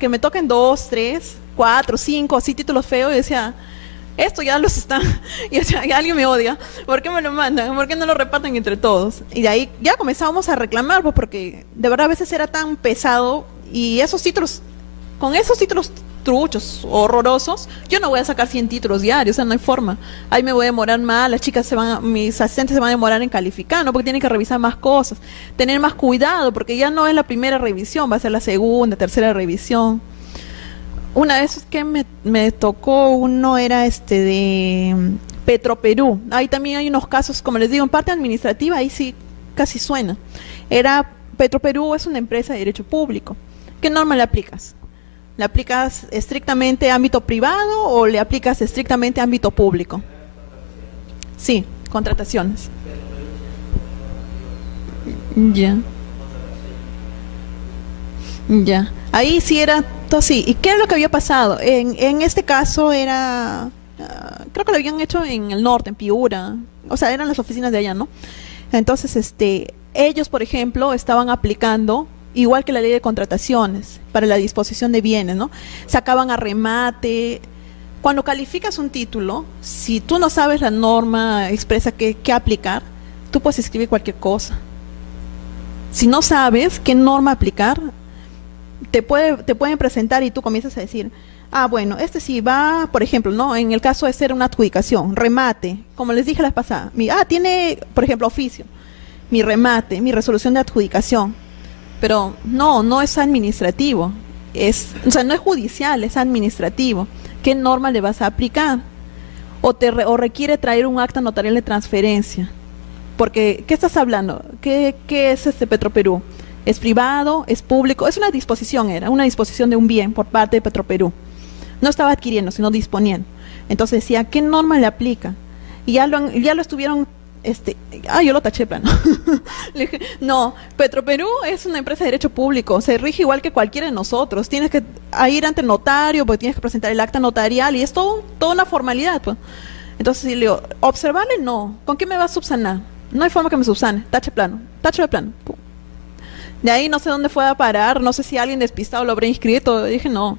que me toquen 2, 3, 4, 5, así títulos feos, y decía, esto ya los están, y o sea, alguien me odia, ¿por qué me lo mandan? ¿Por qué no lo reparten entre todos? Y de ahí ya comenzábamos a reclamar, pues porque de verdad a veces era tan pesado, y con esos títulos truchos, horrorosos, yo no voy a sacar 100 títulos diarios, o sea, no hay forma. Ahí me voy a demorar más, mis asistentes se van a demorar en calificar, ¿no? Porque tienen que revisar más cosas, tener más cuidado, porque ya no es la primera revisión, va a ser la segunda, tercera revisión. Una vez que me tocó uno era de Petroperú. Ahí también hay unos casos, como les digo, en parte administrativa, ahí sí casi suena. Petroperú es una empresa de derecho público. ¿Qué norma le aplicas? ¿Le aplicas estrictamente a ámbito privado o le aplicas estrictamente a ámbito público? Sí, contrataciones. Ya. Ya. Ahí sí era todo así. ¿Y qué es lo que había pasado? En este caso era, creo que lo habían hecho en el norte, en Piura. O sea, eran las oficinas de allá, ¿no? Entonces, ellos, por ejemplo, estaban aplicando igual que la ley de contrataciones para la disposición de bienes, ¿no? Sacaban a remate. Cuando calificas un título, si tú no sabes la norma expresa qué aplicar, tú puedes escribir cualquier cosa. Si no sabes qué norma aplicar, te pueden presentar y tú comienzas a decir, bueno, sí va, por ejemplo, ¿no? En el caso de ser una adjudicación, remate, como les dije la vez pasada, tiene, por ejemplo, oficio, mi remate, mi resolución de adjudicación, pero no es administrativo, o sea, no es judicial, es administrativo. ¿Qué norma le vas a aplicar? O requiere traer un acta notarial de transferencia. Porque, ¿qué estás hablando? ¿Qué es Petroperú? ¿Es privado? ¿Es público? Es una disposición, era una disposición de un bien por parte de Petroperú. No estaba adquiriendo, sino disponiendo. Entonces decía, ¿qué norma le aplica? Y ya lo estuvieron, yo lo taché plano. Le dije, no, Petroperú es una empresa de derecho público, se rige igual que cualquiera de nosotros. Tienes que ir ante el notario, porque tienes que presentar el acta notarial y es toda una formalidad, pues. Entonces le digo, observarle no, ¿con qué me va a subsanar? No hay forma que me subsane, tache de plano. Pum. De ahí no sé dónde fue a parar, no sé si alguien despistado lo habrá inscrito. Dije, no.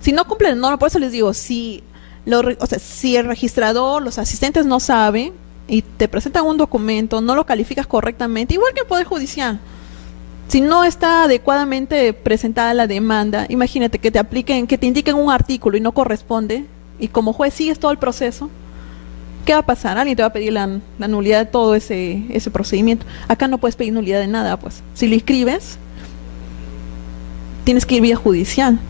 Si no cumple la norma, por eso les digo, si el registrador, los asistentes no saben y te presentan un documento, no lo calificas correctamente, igual que el Poder Judicial. Si no está adecuadamente presentada la demanda, imagínate que te apliquen, que te indiquen un artículo y no corresponde, y como juez sigues todo el proceso, ¿qué va a pasar? Alguien te va a pedir la nulidad de todo ese procedimiento. Acá no puedes pedir nulidad de nada, pues. Si lo inscribes, tienes que ir vía judicial.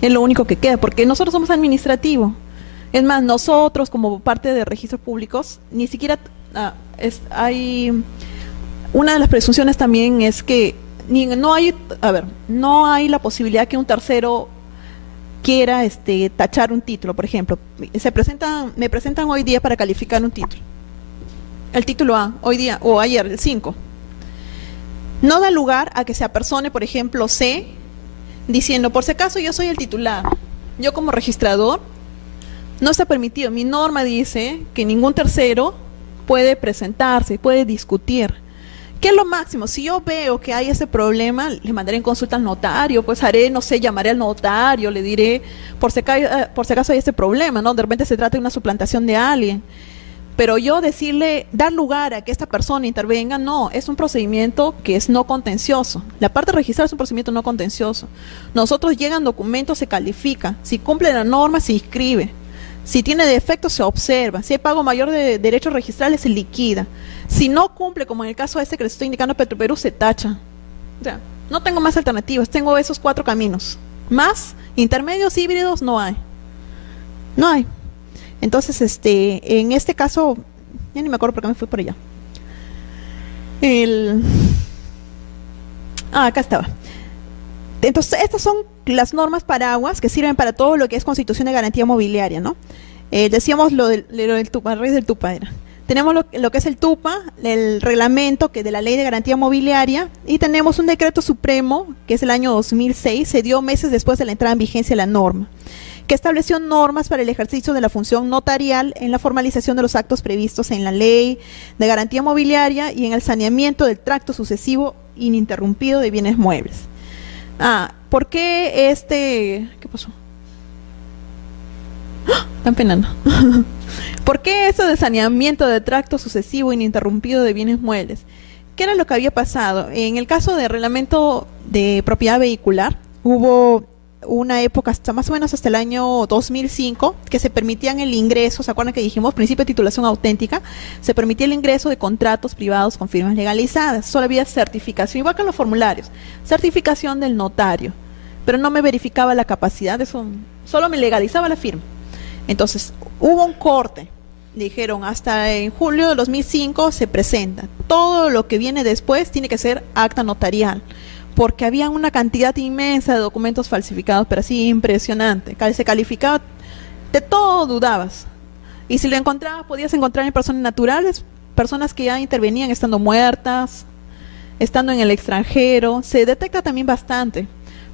Es lo único que queda, porque nosotros somos administrativo. Es más, nosotros como parte de registros públicos, ni siquiera hay... Una de las presunciones también es que no hay la posibilidad que un tercero quiera tachar un título, por ejemplo. Me presentan hoy día para calificar un título. El título A, hoy día, o ayer, el 5. No da lugar a que se apersone, por ejemplo, C, diciendo, por si acaso yo soy el titular. Yo como registrador, no está permitido. Mi norma dice que ningún tercero puede presentarse, puede discutir. ¿Qué es lo máximo? Si yo veo que hay ese problema, le mandaré en consulta al notario, pues haré, no sé, llamaré al notario, le diré, por si acaso hay este problema, ¿no? De repente se trata de una suplantación de alguien. Pero yo decirle, dar lugar a que esta persona intervenga, no, es un procedimiento que es no contencioso. La parte registrada es un procedimiento no contencioso. Nosotros llegan documentos, se califica, si cumple la norma, se inscribe. Si tiene defectos, se observa. Si hay pago mayor de derechos registrales, se liquida. Si no cumple, como en el caso que les estoy indicando, Petroperú, se tacha. O sea, no tengo más alternativas, tengo esos 4 caminos. Más intermedios híbridos no hay. No hay. Entonces, en este caso, ya ni me acuerdo por qué me fui por allá. Acá estaba. Entonces, estas son las normas paraguas que sirven para todo lo que es constitución de garantía mobiliaria, ¿no? Decíamos lo del TUPA, el rey del TUPA era. Tenemos lo que es el TUPA, el reglamento de la Ley de Garantía Mobiliaria, y tenemos un decreto supremo, que es el año 2006, se dio meses después de la entrada en vigencia de la norma, que estableció normas para el ejercicio de la función notarial en la formalización de los actos previstos en la Ley de Garantía Mobiliaria y en el saneamiento del tracto sucesivo ininterrumpido de bienes muebles. ¿Por qué qué pasó? Están penando. ¿Por qué eso de saneamiento de tracto sucesivo ininterrumpido de bienes muebles? ¿Qué era lo que había pasado? En el caso de reglamento de propiedad vehicular, hubo una época más o menos hasta el año 2005 que se permitían el ingreso, ¿se acuerdan que dijimos? Principio de titulación auténtica, se permitía el ingreso de contratos privados con firmas legalizadas, solo había certificación, igual que en los formularios, certificación del notario, pero no me verificaba la capacidad de eso, solo me legalizaba la firma. Entonces, hubo un corte, dijeron hasta en julio de 2005 se presenta, todo lo que viene después tiene que ser acta notarial, porque había una cantidad inmensa de documentos falsificados, pero así impresionante. Se calificaba, de todo dudabas. Y si lo encontrabas, podías encontrar en personas naturales, personas que ya intervenían estando muertas, estando en el extranjero. Se detecta también bastante.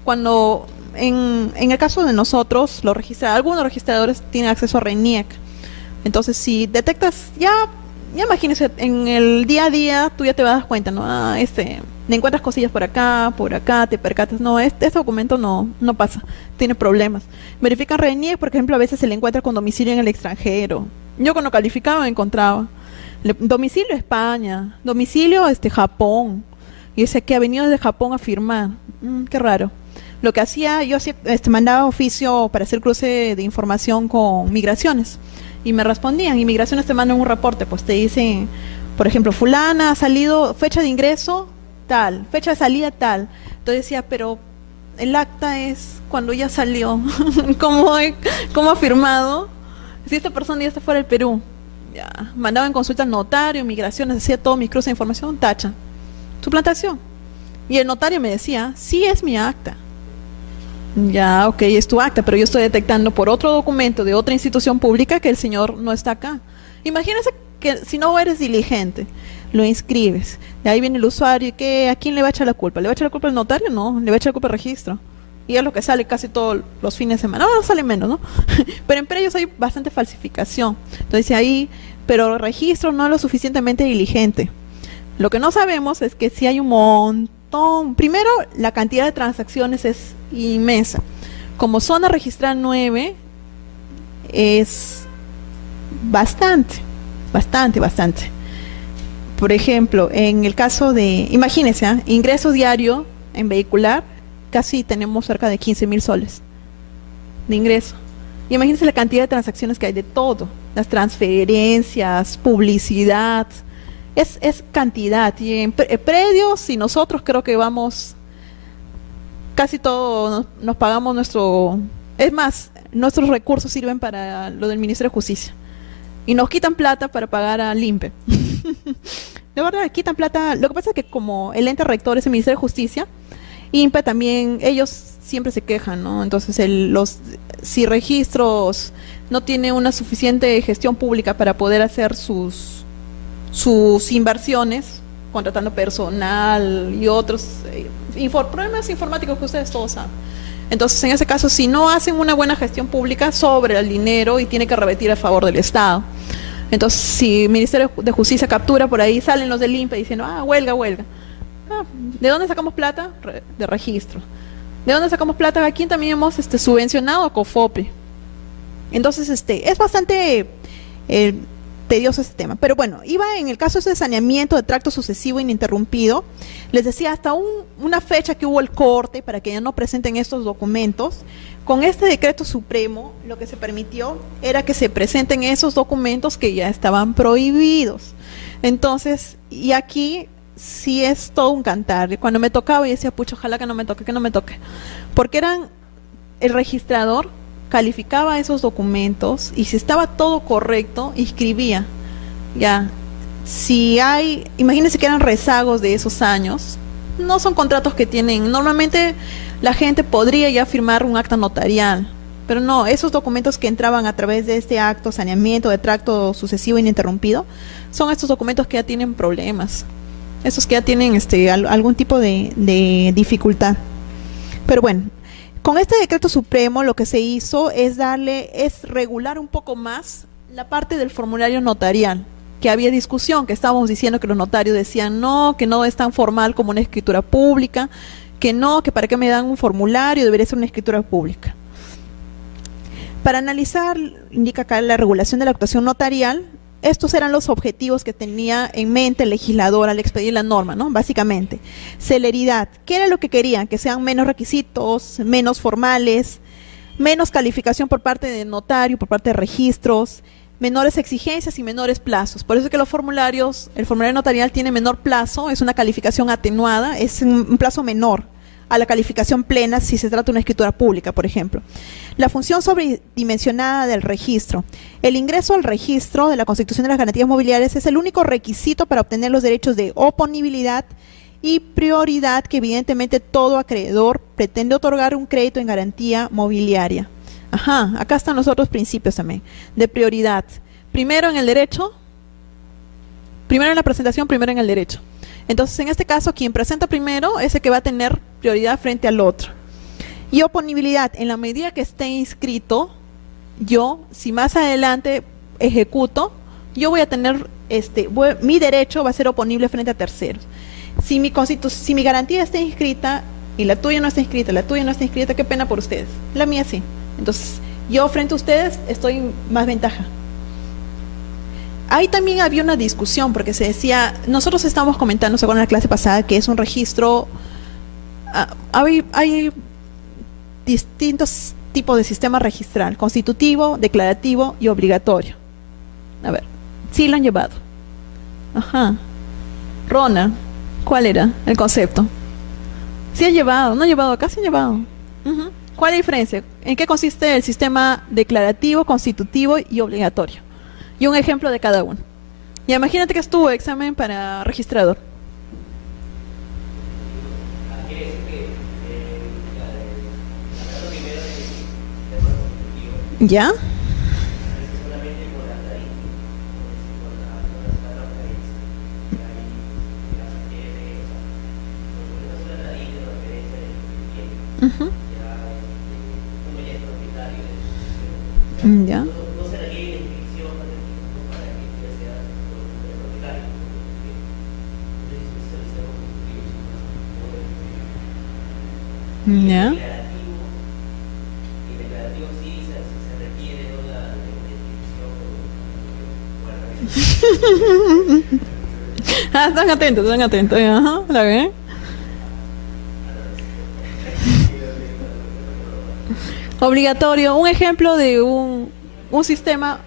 Cuando, en el caso de nosotros, algunos registradores tienen acceso a RENIEC. Entonces, si detectas, ya imagínense, en el día a día, tú ya te vas a dar cuenta, ¿no? Le encuentras cosillas por acá, te percatas, no, este documento no pasa, tiene problemas. Verifican RENIEC, por ejemplo, a veces se le encuentra con domicilio en el extranjero. Yo cuando calificaba encontraba domicilio España, domicilio Japón. Y decía que ha venido desde Japón a firmar. Qué raro. Lo que hacía, yo mandaba oficio para hacer cruce de información con migraciones. Y me respondían, y migraciones te mandan un reporte, pues te dicen, por ejemplo, fulana ha salido, fecha de ingreso, tal, fecha de salida, tal. Entonces decía, pero el acta es cuando ya salió, ¿cómo ha firmado? Si esta persona ya está fuera del Perú, ya, mandaba en consulta al notario, migraciones, hacía todo mi cruce de información, tacha, suplantación. Y el notario me decía, sí es mi acta. Ya, ok, es tu acta, pero yo estoy detectando por otro documento de otra institución pública que el señor no está acá. Imagínense que si no eres diligente, lo inscribes, de ahí viene el usuario, y ¿a quién le va a echar la culpa? ¿Le va a echar la culpa al notario? No, le va a echar la culpa al registro. Y es lo que sale casi todos los fines de semana. No, sale menos, ¿no? Pero entre ellos hay bastante falsificación. Entonces ahí, pero el registro no es lo suficientemente diligente. Lo que no sabemos es que si hay un montón. Primero, la cantidad de transacciones es inmensa. Como zona registrada 9, es bastante. Por ejemplo, en el caso de, imagínense, ¿ah? Ingreso diario en vehicular, casi tenemos cerca de 15.000 soles de ingreso. Y imagínense la cantidad de transacciones que hay de todo, las transferencias, publicidad, es cantidad. Y en predios, y nosotros creo que vamos, casi todo nos pagamos nuestro, es más, nuestros recursos sirven para lo del Ministerio de Justicia. Y nos quitan plata para pagar al INPE. De verdad, quitan plata. Lo que pasa es que como el ente rector es el Ministerio de Justicia, INPE también, ellos siempre se quejan, ¿no? Entonces, si registros no tiene una suficiente gestión pública para poder hacer sus inversiones, contratando personal y otros problemas informáticos que ustedes todos saben. Entonces, en ese caso, si no hacen una buena gestión pública, sobra el dinero y tiene que revertir a favor del Estado. Entonces, si el Ministerio de Justicia captura por ahí, salen los del INPE diciendo, huelga. ¿De dónde sacamos plata? De registro. ¿De dónde sacamos plata? Aquí también hemos subvencionado a COFOPRI. Entonces, es bastante tedioso este tema. Pero bueno, iba en el caso de saneamiento de tracto sucesivo ininterrumpido, les decía hasta una fecha que hubo el corte para que ya no presenten estos documentos. Con este decreto supremo, lo que se permitió era que se presenten esos documentos que ya estaban prohibidos. Entonces, y aquí sí es todo un cantar. Cuando me tocaba, yo decía, pucha, ojalá que no me toque. Porque el registrador calificaba esos documentos y si estaba todo correcto, inscribía. Ya, imagínense que eran rezagos de esos años, no son contratos que tienen, normalmente la gente podría ya firmar un acta notarial, pero no, esos documentos que entraban a través de este acto, saneamiento de tracto sucesivo ininterrumpido, son estos documentos que ya tienen problemas, esos que ya tienen algún tipo de dificultad. Pero bueno, con este decreto supremo lo que se hizo es regular un poco más la parte del formulario notarial, que había discusión, que estábamos diciendo que los notarios decían no, que no es tan formal como una escritura pública, que para qué me dan un formulario, debería ser una escritura pública. Para analizar, indica acá la regulación de la actuación notarial, estos eran los objetivos que tenía en mente el legislador al expedir la norma, ¿no? Básicamente, celeridad. ¿Qué era lo que querían? Que sean menos requisitos, menos formales, menos calificación por parte del notario, por parte de registros, menores exigencias y menores plazos. Por eso es que el formulario notarial tiene menor plazo, es una calificación atenuada, es un plazo menor a la calificación plena si se trata de una escritura pública, por ejemplo. La función sobredimensionada del registro. El ingreso al registro de la Constitución de las Garantías Mobiliarias es el único requisito para obtener los derechos de oponibilidad y prioridad que evidentemente todo acreedor pretende otorgar un crédito en garantía mobiliaria. Acá están los otros principios también, de prioridad. Primero en el derecho, primero en la presentación, primero en el derecho. Entonces, en este caso, quien presenta primero es el que va a tener prioridad frente al otro. Y oponibilidad, en la medida que esté inscrito, yo, si más adelante ejecuto, yo voy a tener, mi derecho va a ser oponible frente a terceros. Si mi garantía está inscrita y la tuya no está inscrita, qué pena por ustedes. La mía sí. Entonces, yo frente a ustedes estoy en más ventaja. Ahí también había una discusión porque se decía, nosotros estábamos comentando, según la clase pasada, que es un registro, hay distintos tipos de sistema registral, constitutivo, declarativo y obligatorio. A ver, sí lo han llevado. Rona, ¿cuál era el concepto? Sí han llevado, no han llevado, acá sí han llevado. ¿Cuál es la diferencia? ¿En qué consiste el sistema declarativo, constitutivo y obligatorio? Y un ejemplo de cada uno. Ya imagínate que es tu examen para registrador. ¿Ya? ¿Ya? ¿Ya? Ya, están atentos, ajá, ¿la ven? Obligatorio, un ejemplo de un sistema.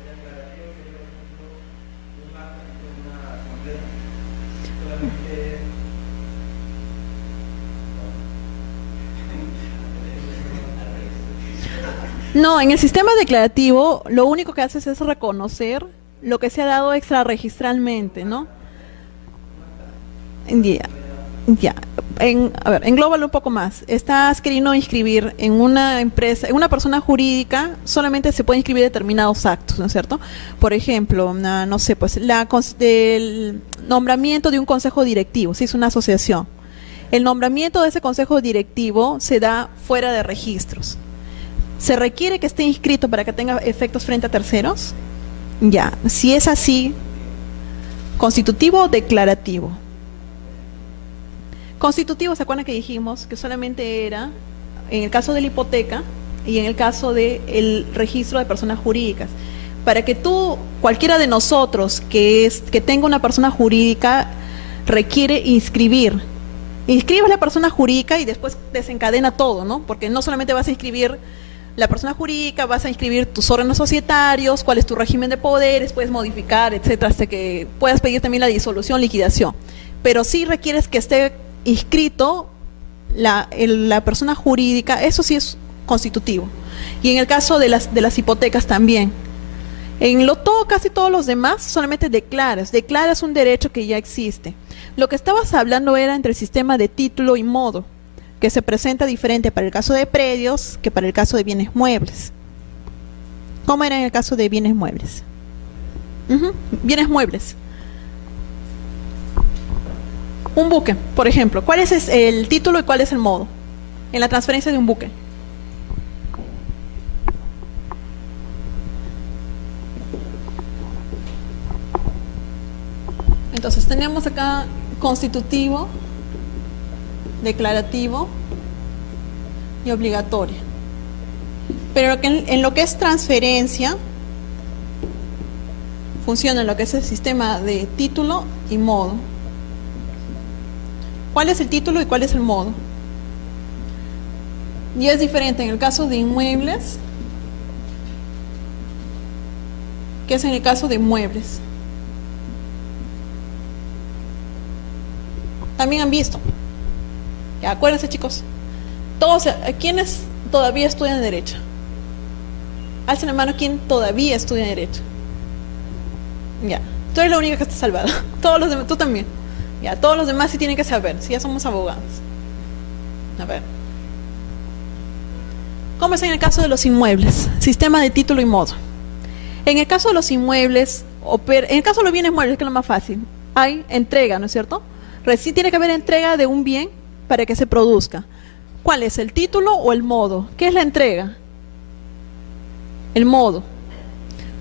No, en el sistema declarativo lo único que haces es reconocer lo que se ha dado extrarregistralmente, ¿no? Ya, ya. A ver, englóbalo un poco más. Estás queriendo inscribir en una empresa, en una persona jurídica, solamente se puede inscribir determinados actos, ¿no es cierto? Por ejemplo, no sé, pues el nombramiento de un consejo directivo, si es una asociación. El nombramiento de ese consejo directivo se da fuera de registros. ¿Se requiere que esté inscrito para que tenga efectos frente a terceros? Ya, si es así, constitutivo o declarativo. Constitutivo, ¿se acuerdan que dijimos que solamente era en el caso de la hipoteca y en el caso del registro de personas jurídicas? Para que tú, cualquiera de nosotros que tenga una persona jurídica, requiere inscribir. Inscribes la persona jurídica y después desencadena todo, ¿no? Porque no solamente vas a inscribir la persona jurídica, vas a inscribir tus órganos societarios, cuál es tu régimen de poderes, puedes modificar, etcétera, hasta que puedas pedir también la disolución, liquidación. Pero sí requieres que esté inscrito la persona jurídica, eso sí es constitutivo. Y en el caso de las hipotecas también. Casi todos los demás solamente declaras un derecho que ya existe. Lo que estabas hablando era entre el sistema de título y modo, que se presenta diferente para el caso de predios que para el caso de bienes muebles. ¿Cómo era en el caso de bienes muebles? Bienes muebles. Un buque, por ejemplo. ¿Cuál es el título y cuál es el modo en la transferencia de un buque? Entonces tenemos acá constitutivo, declarativo y obligatorio. Pero en lo que es transferencia, funciona en lo que es el sistema de título y modo. ¿Cuál es el título y cuál es el modo? Y es diferente en el caso de inmuebles que es en el caso de muebles. También han visto. Ya, acuérdense, chicos. Todos, ¿quiénes todavía estudian Derecho? Alcen la mano, ¿quién todavía estudia Derecho? Ya, tú eres la única que está salvada. Todos los demás, tú también. Ya, todos los demás sí tienen que saber, si ya somos abogados. A ver. ¿Cómo es en el caso de los inmuebles? Sistema de título y modo. En el caso de los inmuebles, en el caso de los bienes muebles, que es lo más fácil, hay entrega, ¿no es cierto? Recién tiene que haber entrega de un bien para que se produzca. ¿Cuál es, el título o el modo? ¿Qué es la entrega? El modo.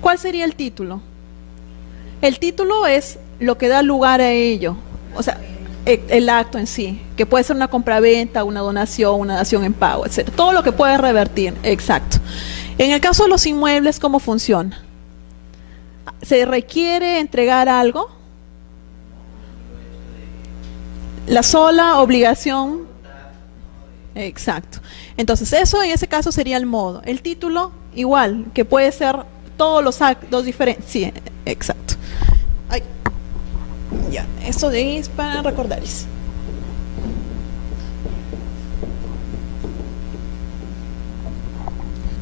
¿Cuál sería el título? El título es lo que da lugar a ello, o sea, el acto en sí, que puede ser una compraventa, una donación, una dación en pago, etc. Todo lo que puede revertir, exacto. En el caso de los inmuebles, ¿cómo funciona? ¿Se requiere entregar algo? La sola obligación. Exacto. Entonces, eso en ese caso sería el modo. El título, igual, que puede ser todos los actos diferentes. Sí, exacto. Ay. Ya, esto de ahí es para recordar eso.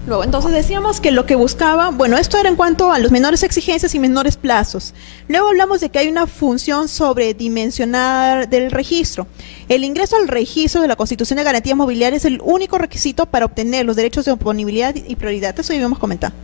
Luego, entonces decíamos que lo que buscaba, bueno, esto era en cuanto a los menores exigencias y menores plazos. Luego hablamos de que hay una función sobredimensionada del registro. El ingreso al registro de la Constitución de Garantías Mobiliarias es el único requisito para obtener los derechos de oponibilidad y prioridad. Eso ya habíamos comentado.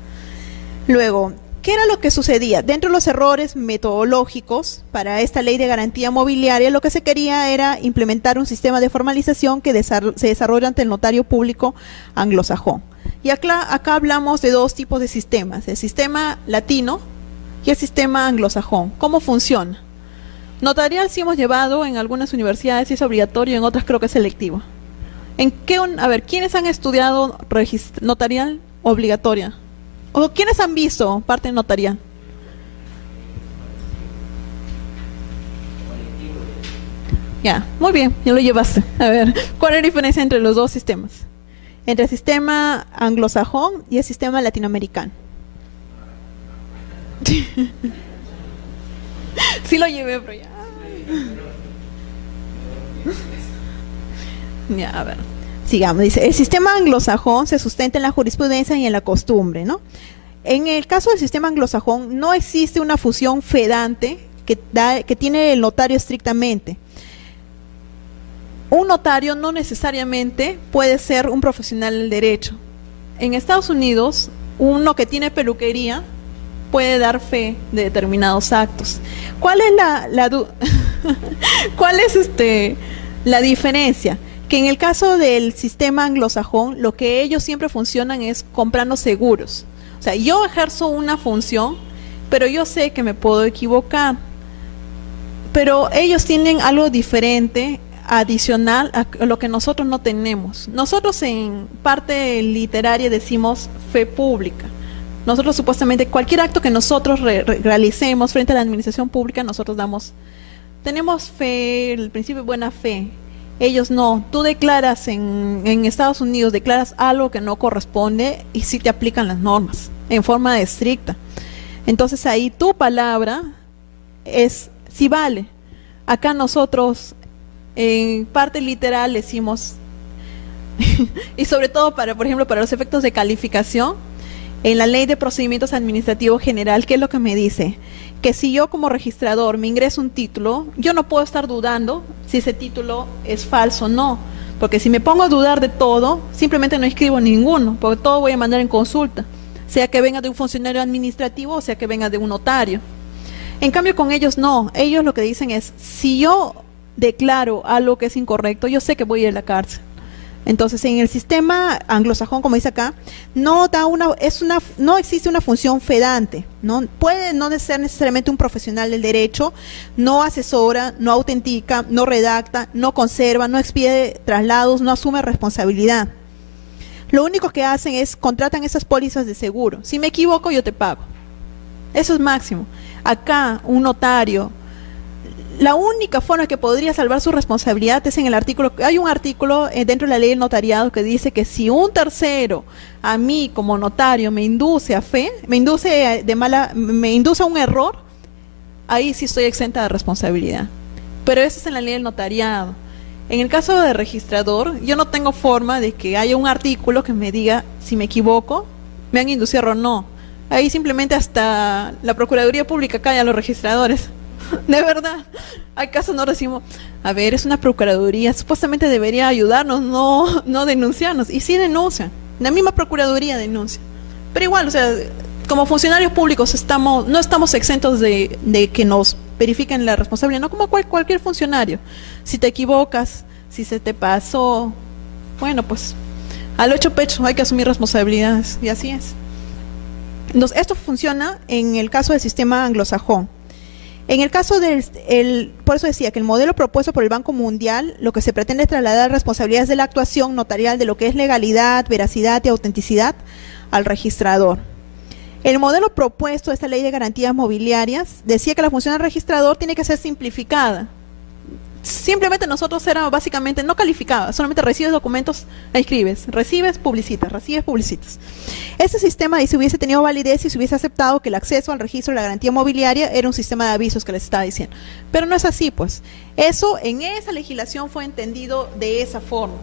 Luego, ¿qué era lo que sucedía? Dentro de los errores metodológicos para esta ley de garantía mobiliaria, lo que se quería era implementar un sistema de formalización que se desarrolla ante el notario público anglosajón. Y acá hablamos de dos tipos de sistemas, el sistema latino y el sistema anglosajón. ¿Cómo funciona? Notarial sí hemos llevado en algunas universidades y es obligatorio, en otras creo que es selectivo. A ver, ¿quiénes han estudiado notarial obligatoria? ¿O quiénes han visto parte notarial? Ya, muy bien, ya lo llevaste. A ver, ¿cuál es la diferencia entre los dos sistemas? Entre el sistema anglosajón y el sistema latinoamericano. Sí lo llevé, pero ya. Ya, a ver. Sigamos, dice, el sistema anglosajón se sustenta en la jurisprudencia y en la costumbre, ¿no? En el caso del sistema anglosajón no existe una función fedante que tiene el notario estrictamente. Un notario no necesariamente puede ser un profesional del derecho. En Estados Unidos, uno que tiene peluquería puede dar fe de determinados actos. ¿Cuál es ¿cuál es la diferencia? Que en el caso del sistema anglosajón, lo que ellos siempre funcionan es comprando seguros. O sea, yo ejerzo una función, pero yo sé que me puedo equivocar. Pero ellos tienen algo diferente, adicional a lo que nosotros no tenemos. Nosotros en parte literaria decimos fe pública. Nosotros supuestamente cualquier acto que nosotros realicemos frente a la administración pública, nosotros tenemos fe, el principio de buena fe. Ellos no. Tú declaras en Estados Unidos, declaras algo que no corresponde y sí te aplican las normas en forma estricta. Entonces ahí tu palabra sí vale. Acá nosotros en parte literal decimos y sobre todo por ejemplo, para los efectos de calificación, en la Ley de Procedimientos Administrativos General, ¿qué es lo que me dice? Que si yo como registrador me ingreso un título, yo no puedo estar dudando si ese título es falso o no, porque si me pongo a dudar de todo, simplemente no escribo ninguno, porque todo voy a mandar en consulta, sea que venga de un funcionario administrativo o sea que venga de un notario. En cambio con ellos no, ellos lo que dicen es, si yo declaro algo que es incorrecto, yo sé que voy a ir a la cárcel. Entonces, en el sistema anglosajón, como dice acá, no existe una función fedante, ¿no? Puede no ser necesariamente un profesional del derecho, no asesora, no autentica, no redacta, no conserva, no expide traslados, no asume responsabilidad. Lo único que hacen es contratan esas pólizas de seguro. Si me equivoco, yo te pago. Eso es máximo. Acá, un notario, la única forma que podría salvar su responsabilidad es en el artículo, hay un artículo dentro de la ley del notariado que dice que si un tercero a mí como notario me induce a fe, me induce a un error, ahí sí estoy exenta de responsabilidad. Pero eso es en la ley del notariado. En el caso de registrador, yo no tengo forma de que haya un artículo que me diga si me equivoco, me han inducido o no. Ahí simplemente hasta la Procuraduría Pública calla a los registradores. De verdad, ¿acaso no decimos, a ver, es una procuraduría, supuestamente debería ayudarnos, no denunciarnos? Y sí denuncian, la misma procuraduría denuncia. Pero igual, o sea, como funcionarios públicos no estamos exentos de que nos verifiquen la responsabilidad, no como cualquier funcionario. Si te equivocas, si se te pasó, bueno, pues al ocho pecho hay que asumir responsabilidades, y así es. Entonces, esto funciona en el caso del sistema anglosajón. En el caso por eso decía que el modelo propuesto por el Banco Mundial, lo que se pretende es trasladar responsabilidades de la actuación notarial de lo que es legalidad, veracidad y autenticidad al registrador. El modelo propuesto de esta ley de garantías mobiliarias decía que la función del registrador tiene que ser simplificada. Simplemente nosotros éramos básicamente no calificados, solamente recibes documentos, escribes, recibes, publicitas, recibes, publicitas. Este sistema dice hubiese tenido validez si se hubiese aceptado que el acceso al registro de la garantía mobiliaria era un sistema de avisos que les estaba diciendo. Pero no es así, pues. Eso en esa legislación fue entendido de esa forma,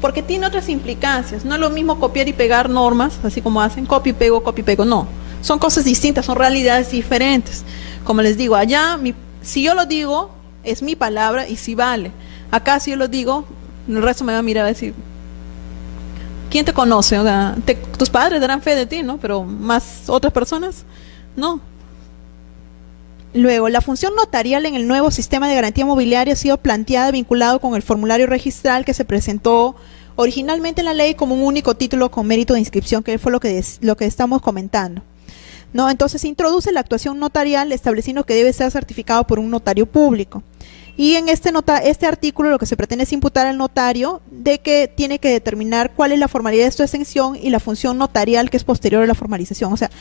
porque tiene otras implicancias. No es lo mismo copiar y pegar normas, así como hacen, copio y pego, no. Son cosas distintas, son realidades diferentes. Como les digo, allá, si yo lo digo, es mi palabra y si vale. Acá si yo lo digo, el resto me va a mirar a decir, ¿quién te conoce? O sea, tus padres darán fe de ti, ¿no? Pero más otras personas, no. Luego, la función notarial en el nuevo sistema de garantía mobiliaria ha sido planteada vinculado con el formulario registral que se presentó originalmente en la ley como un único título con mérito de inscripción, que fue lo que estamos comentando. ¿No? Entonces se introduce la actuación notarial estableciendo que debe ser certificado por un notario público. Y en este artículo lo que se pretende es imputar al notario de que tiene que determinar cuál es la formalidad de su exención y la función notarial que es posterior a la formalización. O sea,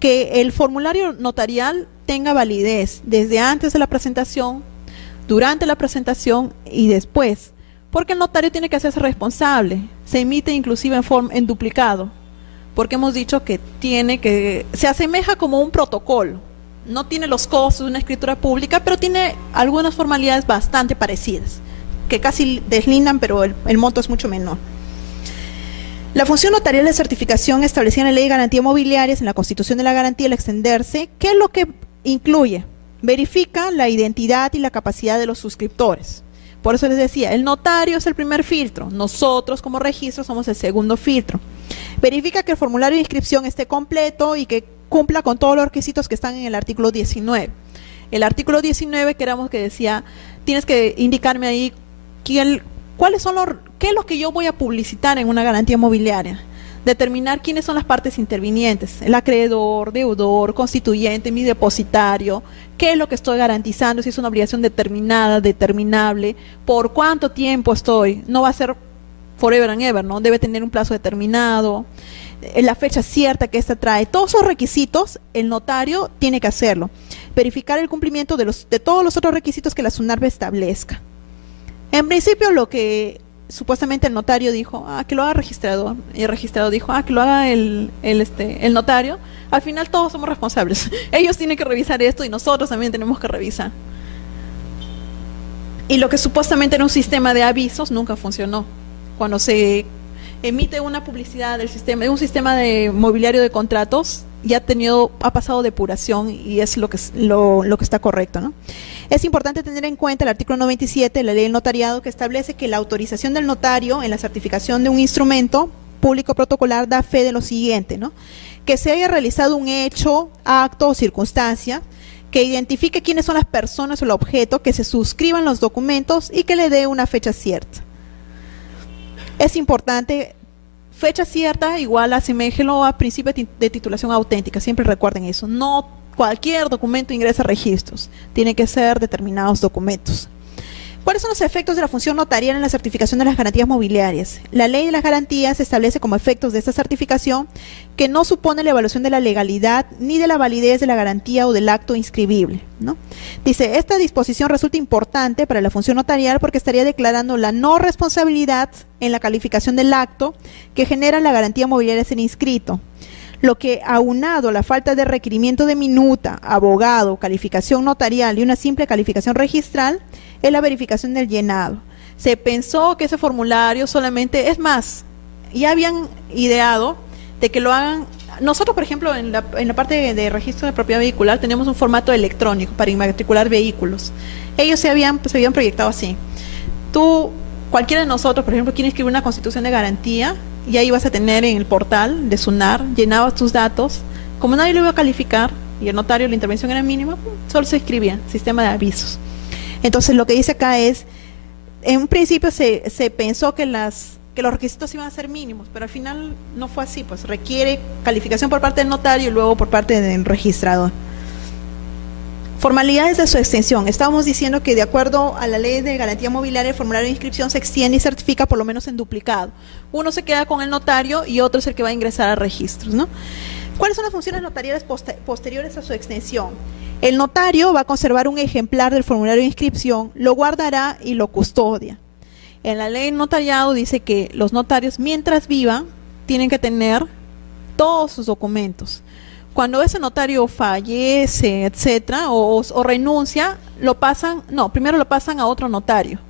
que el formulario notarial tenga validez desde antes de la presentación durante la presentación y después, porque el notario tiene que hacerse responsable. Se emite inclusive en duplicado, porque hemos dicho que se asemeja como un protocolo. No tiene los costos de una escritura pública, pero tiene algunas formalidades bastante parecidas, que casi deslindan, pero el monto es mucho menor. La función notarial de certificación establecida en la Ley de Garantía Mobiliarias, en la Constitución de la Garantía, al extenderse, ¿qué es lo que incluye? Verifica la identidad y la capacidad de los suscriptores. Por eso les decía, el notario es el primer filtro, nosotros como registro somos el segundo filtro. Verifica que el formulario de inscripción esté completo y que cumpla con todos los requisitos que están en el artículo 19. El artículo 19, que decía, tienes que indicarme ahí qué es lo que yo voy a publicitar en una garantía mobiliaria. Determinar quiénes son las partes intervinientes, el acreedor, deudor, constituyente, mi depositario, qué es lo que estoy garantizando, si es una obligación determinada, determinable, por cuánto tiempo estoy, no va a ser forever and ever, ¿no? Debe tener un plazo determinado, la fecha cierta que ésta trae. Todos esos requisitos el notario tiene que hacerlo. Verificar el cumplimiento de todos los otros requisitos que la SUNARBE establezca. En principio lo que supuestamente el notario dijo, que lo haga el registrador, y el registrador dijo, que lo haga el notario. Al final todos somos responsables. Ellos tienen que revisar esto y nosotros también tenemos que revisar. Y lo que supuestamente era un sistema de avisos nunca funcionó. Cuando se emite una publicidad del sistema, de un sistema de mobiliario de contratos, ya ha pasado depuración y es lo que está correcto, ¿no? Es importante tener en cuenta el artículo 97 de la Ley del Notariado, que establece que la autorización del notario en la certificación de un instrumento público protocolar da fe de lo siguiente, ¿no? Que se haya realizado un hecho, acto o circunstancia que identifique quiénes son las personas o el objeto, que se suscriban los documentos y que le dé una fecha cierta. Es importante, fecha cierta igual aseméjelo a principio de titulación auténtica, siempre recuerden eso. No cualquier documento ingresa a registros, tiene que ser determinados documentos. ¿Cuáles son los efectos de la función notarial en la certificación de las garantías mobiliarias? La ley de las garantías establece como efectos de esta certificación que no supone la evaluación de la legalidad ni de la validez de la garantía o del acto inscribible, ¿no? Dice, esta disposición resulta importante para la función notarial porque estaría declarando la no responsabilidad en la calificación del acto que genera la garantía mobiliaria ser inscrito. Lo que, aunado a la falta de requerimiento de minuta, abogado, calificación notarial y una simple calificación registral, es la verificación del llenado. Se pensó que ese formulario solamente, es más, ya habían ideado de que lo hagan. Nosotros, por ejemplo, en la parte de registro de propiedad vehicular tenemos un formato electrónico para inmatricular vehículos. Ellos se habían proyectado así. Cualquiera de nosotros, por ejemplo, quiere escribir una constitución de garantía, y ahí vas a tener en el portal de SUNAR, llenabas tus datos, como nadie lo iba a calificar y el notario la intervención era mínima, solo se escribía sistema de avisos. Entonces lo que dice acá es, en un principio se pensó que los requisitos iban a ser mínimos, pero al final no fue así, pues requiere calificación por parte del notario y luego por parte del registrador. Formalidades de su extensión. Estábamos diciendo que de acuerdo a la Ley de Garantía Mobiliaria, el formulario de inscripción se extiende y certifica por lo menos en duplicado. Uno se queda con el notario y otro es el que va a ingresar a registros, ¿no? ¿Cuáles son las funciones notariales posteriores a su extensión? El notario va a conservar un ejemplar del formulario de inscripción, lo guardará y lo custodia. En la Ley de Notariado dice que los notarios, mientras vivan, tienen que tener todos sus documentos. Cuando ese notario fallece, etcétera, o renuncia, primero lo pasan a otro notario.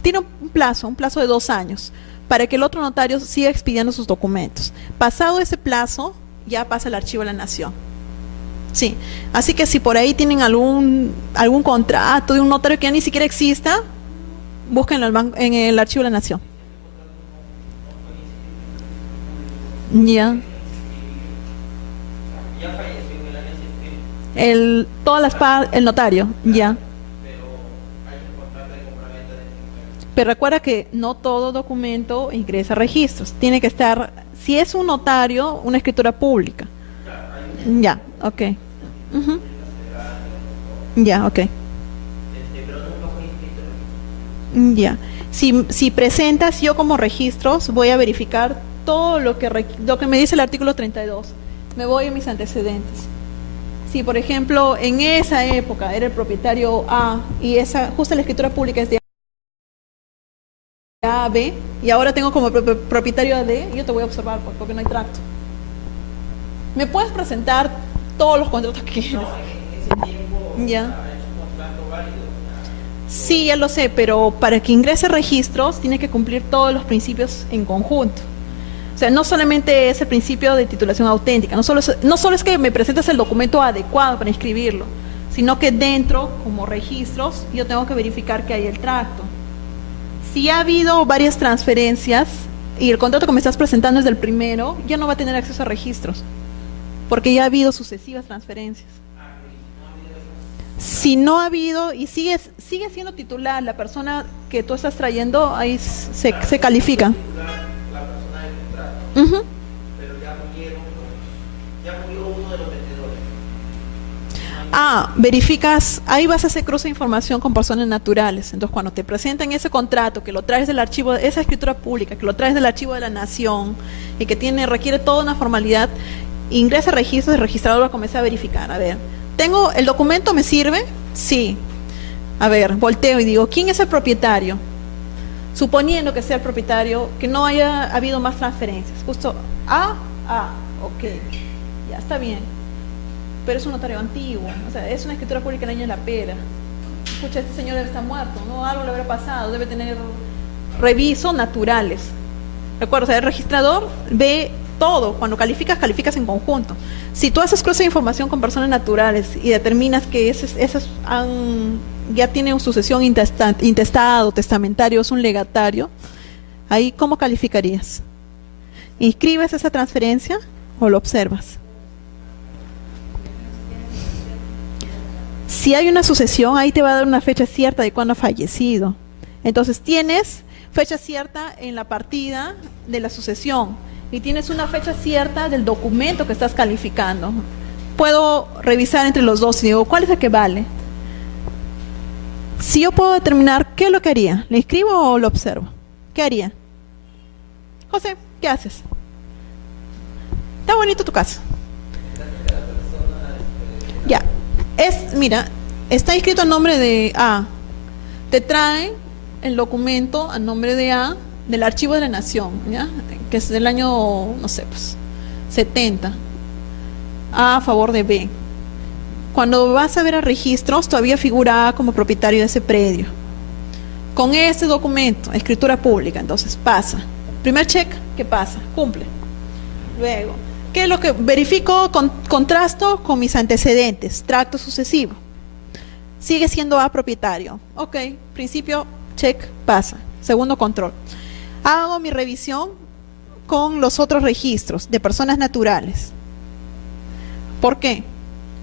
Tiene un plazo de 2 años, para que el otro notario siga expidiendo sus documentos. Pasado ese plazo, ya pasa el archivo de la Nación. Sí, así que si por ahí tienen algún contrato de un notario que ya ni siquiera exista, búsquenlo en el archivo de la Nación. Ya. El notario, ya. Pero recuerda que no todo documento ingresa a registros. Tiene que estar, si es un notario, una escritura pública. Ya, ok. Ya, ok. Ya. Si presentas, yo como registros voy a verificar todo lo que me dice el artículo 32. Me voy a mis antecedentes. Si, por ejemplo, en esa época era el propietario A y esa, justo la escritura pública es de A a B, y ahora tengo como propietario a D, yo te voy a observar porque no hay tracto. ¿Me puedes presentar todos los contratos que quieras? No, en ese tiempo Ya. es un contrato válido. Sí, ya lo sé, pero para que ingrese registros tiene que cumplir todos los principios en conjunto. O sea, no solamente es el principio de titulación auténtica, no solo es que me presentes el documento adecuado para inscribirlo, sino que dentro, como registros, yo tengo que verificar que hay el tracto. Si ha habido varias transferencias y el contrato que me estás presentando es del primero, ya no va a tener acceso a registros, porque ya ha habido sucesivas transferencias. Si no ha habido y sigue siendo titular la persona que tú estás trayendo, ahí se califica. La persona del contrato, Ujú. pero ya murió uno de los vendedores. Verificas, ahí vas a hacer cruce de información con personas naturales. Entonces, cuando te presentan ese contrato, que lo traes del archivo, esa escritura pública, que lo traes del archivo de la nación y que requiere toda una formalidad, ingresa a registros, el registrador va a comenzar a verificar. A ver, ¿tengo el documento? ¿Me sirve? Sí. A ver, volteo y digo, ¿quién es el propietario? Suponiendo que sea el propietario, que no haya habido más transferencias. Justo ok, ya está bien. Pero es un notario antiguo, o sea, es una escritura pública del año de la pera. Escucha, este señor debe estar muerto, ¿no? Algo le habrá pasado, debe tener revisos naturales. Recuerda, o sea, el registrador ve todo, cuando calificas en conjunto. Si tú haces cruce de información con personas naturales y determinas que esas ya tienen sucesión intestado, testamentario, es un legatario, ahí ¿cómo calificarías? ¿Inscribes esa transferencia o lo observas? Si hay una sucesión, ahí te va a dar una fecha cierta de cuándo ha fallecido. Entonces tienes fecha cierta en la partida de la sucesión y tienes una fecha cierta del documento que estás calificando. Puedo revisar entre los dos y digo, ¿cuál es el que vale? Si yo puedo determinar, ¿qué es lo que haría? ¿Le inscribo o lo observo? ¿Qué haría? José, ¿qué haces? Está bonito tu casa. Ya. Mira, está inscrito a nombre de A. Te trae el documento a nombre de A del Archivo de la Nación, ¿ya? Que es del año, no sé, pues, 70. A favor de B. Cuando vas a ver a registros, todavía figura A como propietario de ese predio. Con este documento, escritura pública, entonces pasa. Primer check, ¿qué pasa? Cumple. Luego, ¿qué es lo que verifico? Contrasto con mis antecedentes, tracto sucesivo. Sigue siendo A propietario. Ok, principio, check, pasa. Segundo control. Hago mi revisión con los otros registros de personas naturales. ¿Por qué?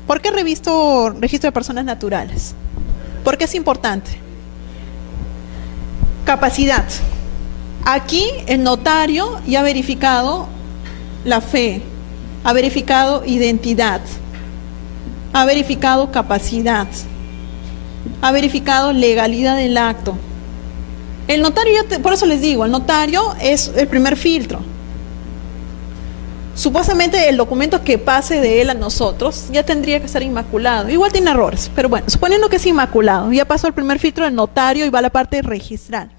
¿Por qué revisto registro de personas naturales? Porque es importante. Capacidad. Aquí el notario ya ha verificado la fe, ha verificado identidad, ha verificado capacidad, ha verificado legalidad del acto. El notario, por eso les digo, el notario es el primer filtro. Supuestamente el documento que pase de él a nosotros ya tendría que estar inmaculado. Igual tiene errores, pero bueno, suponiendo que es inmaculado, ya pasó el primer filtro del notario y va a la parte registral.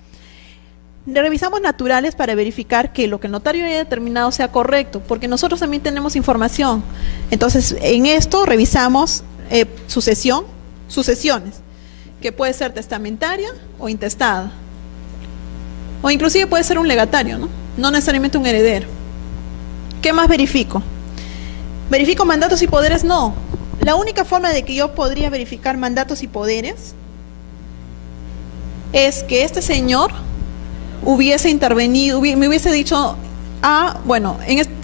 Revisamos naturales para verificar que lo que el notario haya determinado sea correcto, porque nosotros también tenemos información. Entonces, en esto revisamos sucesiones, que puede ser testamentaria o intestada. O inclusive puede ser un legatario, ¿no? No necesariamente un heredero. ¿Qué más verifico? ¿Verifico mandatos y poderes? No. La única forma de que yo podría verificar mandatos y poderes es que este señor hubiese intervenido, me hubiese dicho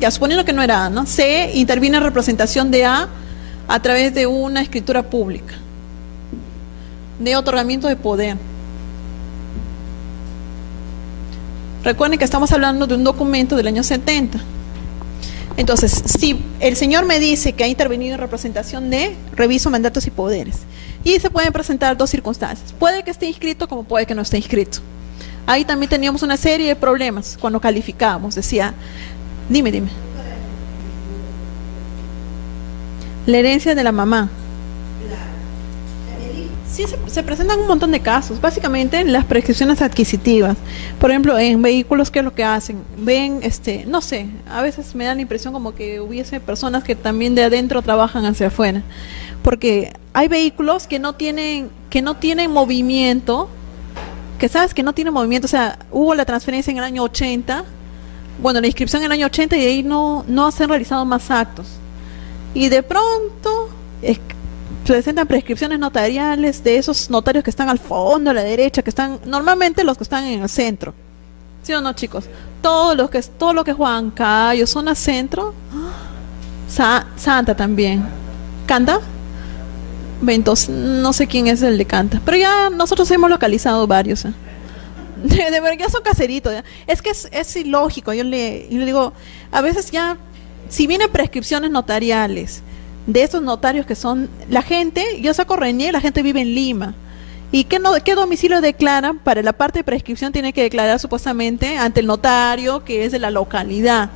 ya suponiendo que no era A, ¿no? C interviene en representación de A través de una escritura pública de otorgamiento de poder. Recuerden que estamos hablando de un documento del año 70. Entonces, si el señor me dice que ha intervenido en representación de, reviso mandatos y poderes. Y se pueden presentar dos circunstancias. Puede que esté inscrito como puede que no esté inscrito. Ahí también teníamos una serie de problemas cuando calificábamos. Decía, dime. La herencia de la mamá. Sí, se presentan un montón de casos. Básicamente, las prescripciones adquisitivas. Por ejemplo, en vehículos, ¿qué es lo que hacen? Ven, no sé, a veces me da la impresión como que hubiese personas que también de adentro trabajan hacia afuera. Porque hay vehículos que no tienen movimiento, que sabes que no tienen movimiento. O sea, hubo la transferencia en el año 80, bueno, la inscripción en el año 80 y de ahí no se han realizado más actos. Y de pronto presentan prescripciones notariales de esos notarios que están al fondo, a la derecha, que están normalmente los que están en el centro. ¿Sí o no, chicos? Todo lo que es Huancayo, zona centro, Santa también. ¿Canta? Ventos, no sé quién es el de Canta, pero ya nosotros hemos localizado varios. De verdad, ya son caseritos. ¿Ya? Es que es ilógico. Yo le digo, a veces ya, si vienen prescripciones notariales de esos notarios que son la gente, yo saco Reñé, la gente vive en Lima. ¿Y qué domicilio declaran? Para la parte de prescripción tiene que declarar supuestamente ante el notario que es de la localidad.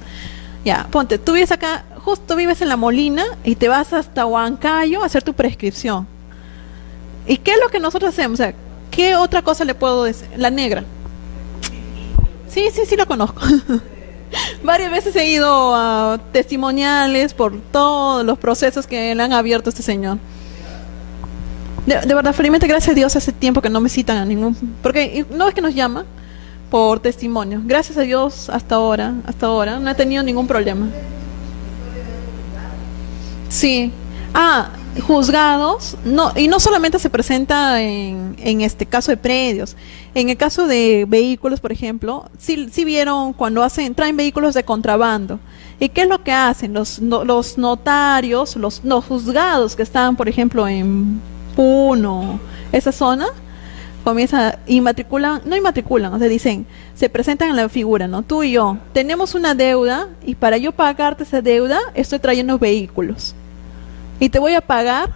Ya, ponte, tú vives acá, justo vives en La Molina y te vas hasta Huancayo a hacer tu prescripción. ¿Y qué es lo que nosotros hacemos? O sea, ¿qué otra cosa le puedo decir? La negra. Sí, lo conozco. Varias veces he ido a testimoniales por todos los procesos que le han abierto a este señor. De verdad, felizmente, gracias a Dios, hace tiempo que no me citan a ningún... Porque no es que nos llama por testimonio. Gracias a Dios, hasta ahora, no he tenido ningún problema. Sí. Juzgados, no, y no solamente se presenta en este caso de predios, en el caso de vehículos, por ejemplo, sí vieron cuando traen vehículos de contrabando. ¿Y qué es lo que hacen? Los notarios, los juzgados que están, por ejemplo, en Puno, esa zona, no inmatriculan, o sea, dicen, se presentan en la figura, ¿no? Tú y yo tenemos una deuda y para yo pagarte esa deuda estoy trayendo vehículos. Y te voy a pagar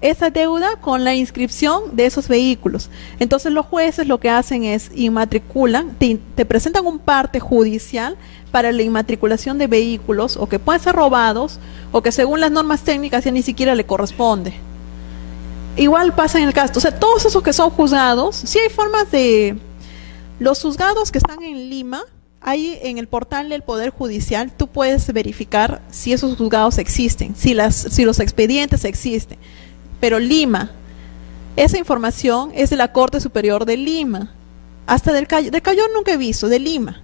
esa deuda con la inscripción de esos vehículos. Entonces los jueces lo que hacen es inmatriculan, te presentan un parte judicial para la inmatriculación de vehículos, o que pueden ser robados, o que según las normas técnicas ya ni siquiera le corresponde. Igual pasa en el caso, o sea, todos esos que son juzgados, sí hay formas de... Los juzgados que están en Lima, ahí en el portal del Poder Judicial, tú puedes verificar si esos juzgados existen, si los expedientes existen. Pero Lima, esa información es de la Corte Superior de Lima. Hasta del Callao nunca he visto, de Lima.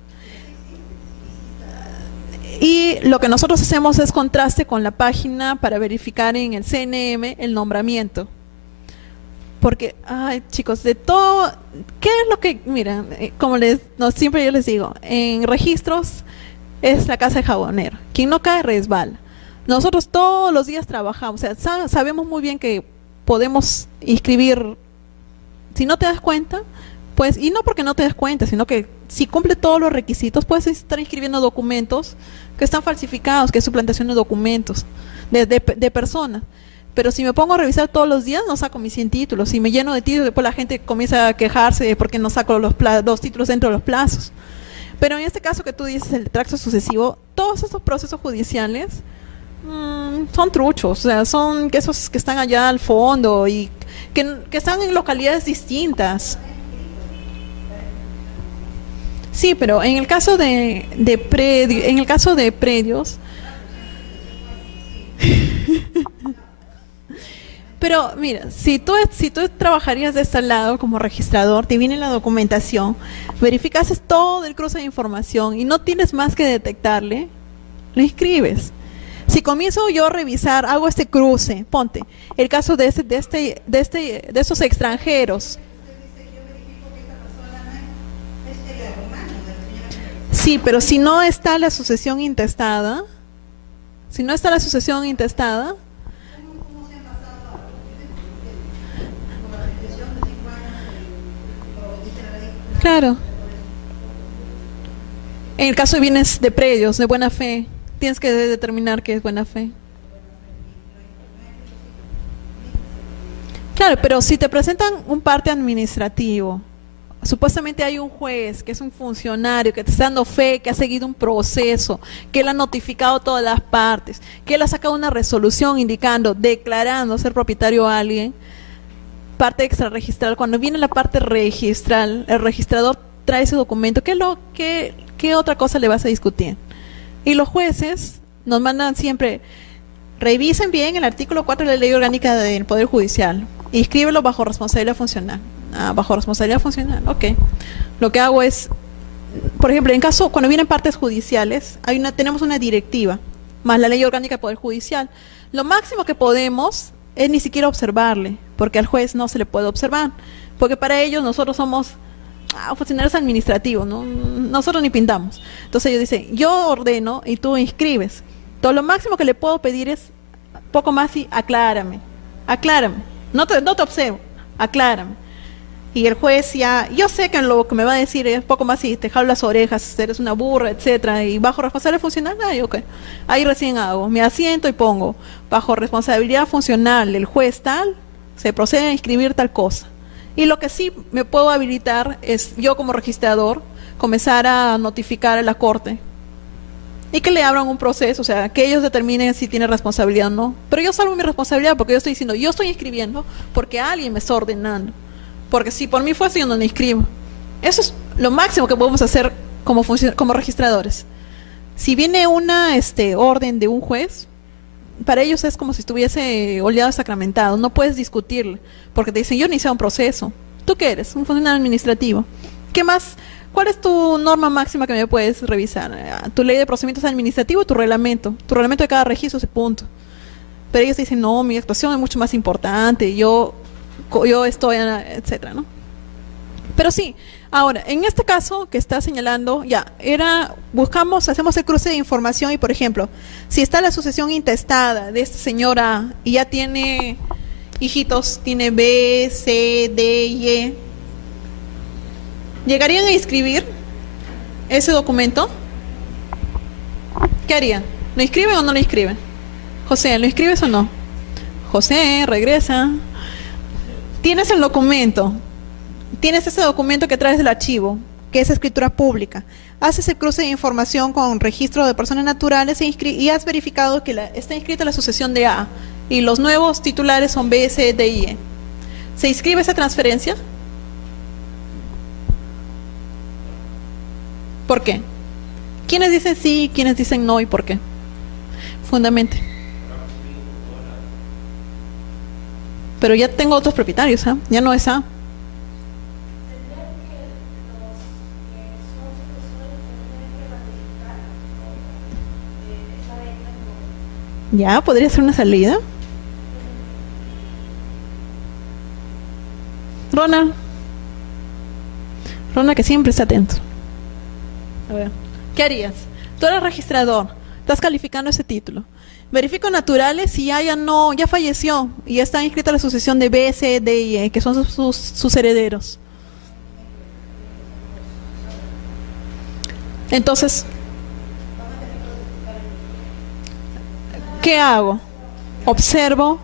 Y lo que nosotros hacemos es contraste con la página para verificar en el CNM el nombramiento. Porque, chicos, de todo, ¿qué es lo que, miren, como siempre yo les digo, en registros es la casa de jabonero, quien no cae resbala. Nosotros todos los días trabajamos, o sea, sabemos muy bien que podemos inscribir, si no te das cuenta, pues, y no porque no te das cuenta, sino que si cumple todos los requisitos, puedes estar inscribiendo documentos que están falsificados, que es suplantación de documentos de personas. Pero si me pongo a revisar todos los días, no saco mis 100 títulos. Si me lleno de títulos, después la gente comienza a quejarse de por qué no saco los títulos dentro de los plazos. Pero en este caso que tú dices, el tracto sucesivo, todos estos procesos judiciales son truchos. O sea, son esos que están allá al fondo y que están en localidades distintas. Sí, pero en el caso de predios... Pero mira, si tú trabajarías de este lado como registrador, te viene la documentación, verificas todo el cruce de información y no tienes más que detectarle, lo inscribes. Si comienzo yo a revisar, hago este cruce, ponte, el caso de esos extranjeros. Sí, pero si no está la sucesión intestada, claro. En el caso de bienes de predios, de buena fe, tienes que determinar qué es buena fe. Claro, pero si te presentan un parte administrativo, supuestamente hay un juez que es un funcionario que te está dando fe, que ha seguido un proceso, que él ha notificado a todas las partes, que él ha sacado una resolución indicando, declarando ser propietario a alguien, parte extrarregistral. Cuando viene la parte registral, el registrador trae ese documento. ¿Qué otra cosa le vas a discutir? Y los jueces nos mandan siempre, revisen bien el artículo 4 de la Ley Orgánica del Poder Judicial, inscríbelo bajo responsabilidad funcional. Bajo responsabilidad funcional, ok. Lo que hago es, por ejemplo, en caso, cuando vienen partes judiciales, tenemos una directiva, más la Ley Orgánica del Poder Judicial. Lo máximo que podemos es ni siquiera observarle, porque al juez no se le puede observar, porque para ellos nosotros somos funcionarios administrativos, ¿no? Nosotros ni pintamos. Entonces ellos dicen, yo ordeno y tú inscribes. Entonces lo máximo que le puedo pedir es poco más y aclárame, no te observo, aclárame. Y el juez ya, yo sé que lo que me va a decir es poco más y te jalo las orejas, eres una burra, etcétera, y bajo responsabilidad funcional, ok. Ahí recién hago, me asiento y pongo, bajo responsabilidad funcional del juez tal, se procede a inscribir tal cosa. Y lo que sí me puedo habilitar es, yo como registrador, comenzar a notificar a la corte y que le abran un proceso, o sea, que ellos determinen si tiene responsabilidad o no. Pero yo salvo mi responsabilidad porque yo estoy diciendo, yo estoy inscribiendo porque alguien me está ordenando. Porque si por mí fuese, yo no me inscribo. Eso es lo máximo que podemos hacer como registradores. Si viene una orden de un juez, para ellos es como si estuviese oleado sacramentado. No puedes discutirle, porque te dicen, yo inicié un proceso. ¿Tú qué eres? Un funcionario administrativo. ¿Qué más? ¿Cuál es tu norma máxima que me puedes revisar? ¿Tu ley de procedimientos administrativos o tu reglamento? Tu reglamento de cada registro, ese punto. Pero ellos te dicen, no, mi actuación es mucho más importante, yo estoy, etcétera, ¿no? Pero sí, ahora, en este caso que está señalando, hacemos el cruce de información y, por ejemplo, si está la sucesión intestada de esta señora y ya tiene hijitos, tiene B, C, D y E, ¿llegarían a inscribir ese documento? ¿Qué harían? ¿Lo inscriben o no lo inscriben? José, ¿lo inscribes o no? José, regresa. Tienes el documento, tienes ese documento que traes del archivo, que es escritura pública. Haces el cruce de información con registro de personas naturales y has verificado que está inscrita la sucesión de A y los nuevos titulares son B, C, D y E. ¿Se inscribe esa transferencia? ¿Por qué? ¿Quiénes dicen sí, quiénes dicen no y por qué? Fundamente. Pero ya tengo otros propietarios, ya no es A. Ya, podría ser una salida. Ronald, que siempre está atento. A ver, ¿qué harías? Tú eres registrador, estás calificando ese título. Verifico naturales y ya falleció y ya está inscrita la sucesión de B, C, D y E, que son sus herederos. Entonces, ¿qué hago? Observas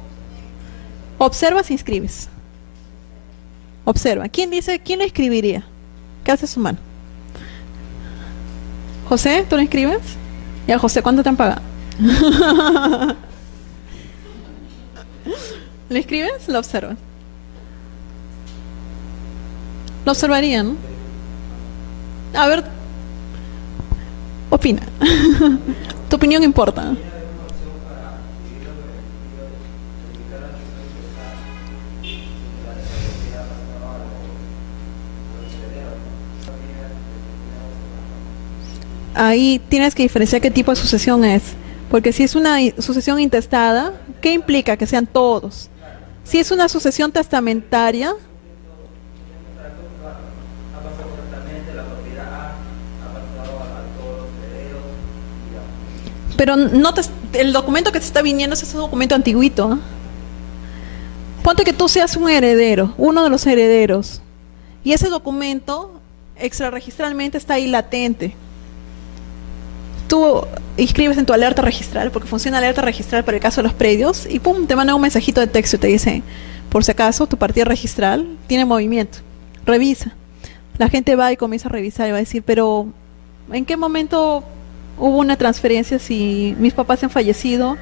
y inscribes. Observa. ¿Quién lo escribiría? ¿Qué hace su mano? José, ¿tú lo inscribes? Ya, José, ¿cuánto te han pagado? ¿Lo escribes? Lo observas. Lo observarían, ¿no? A ver, opina. Tu opinión importa. Ahí tienes que diferenciar qué tipo de sucesión es. Porque si es una sucesión intestada, ¿qué implica? Que sean todos. Si es una sucesión testamentaria, pero el documento que te está viniendo es ese documento antiguito, ¿eh? Ponte que tú seas un heredero, uno de los herederos, y ese documento extrarregistralmente está ahí latente. Tú inscribes en tu alerta registral, porque funciona alerta registral para el caso de los predios, y pum, te manda un mensajito de texto y te dice, por si acaso, tu partida registral tiene movimiento. Revisa. la gente va y comienza a revisar y va a decir, pero ¿en qué momento hubo una transferencia si mis papás han fallecido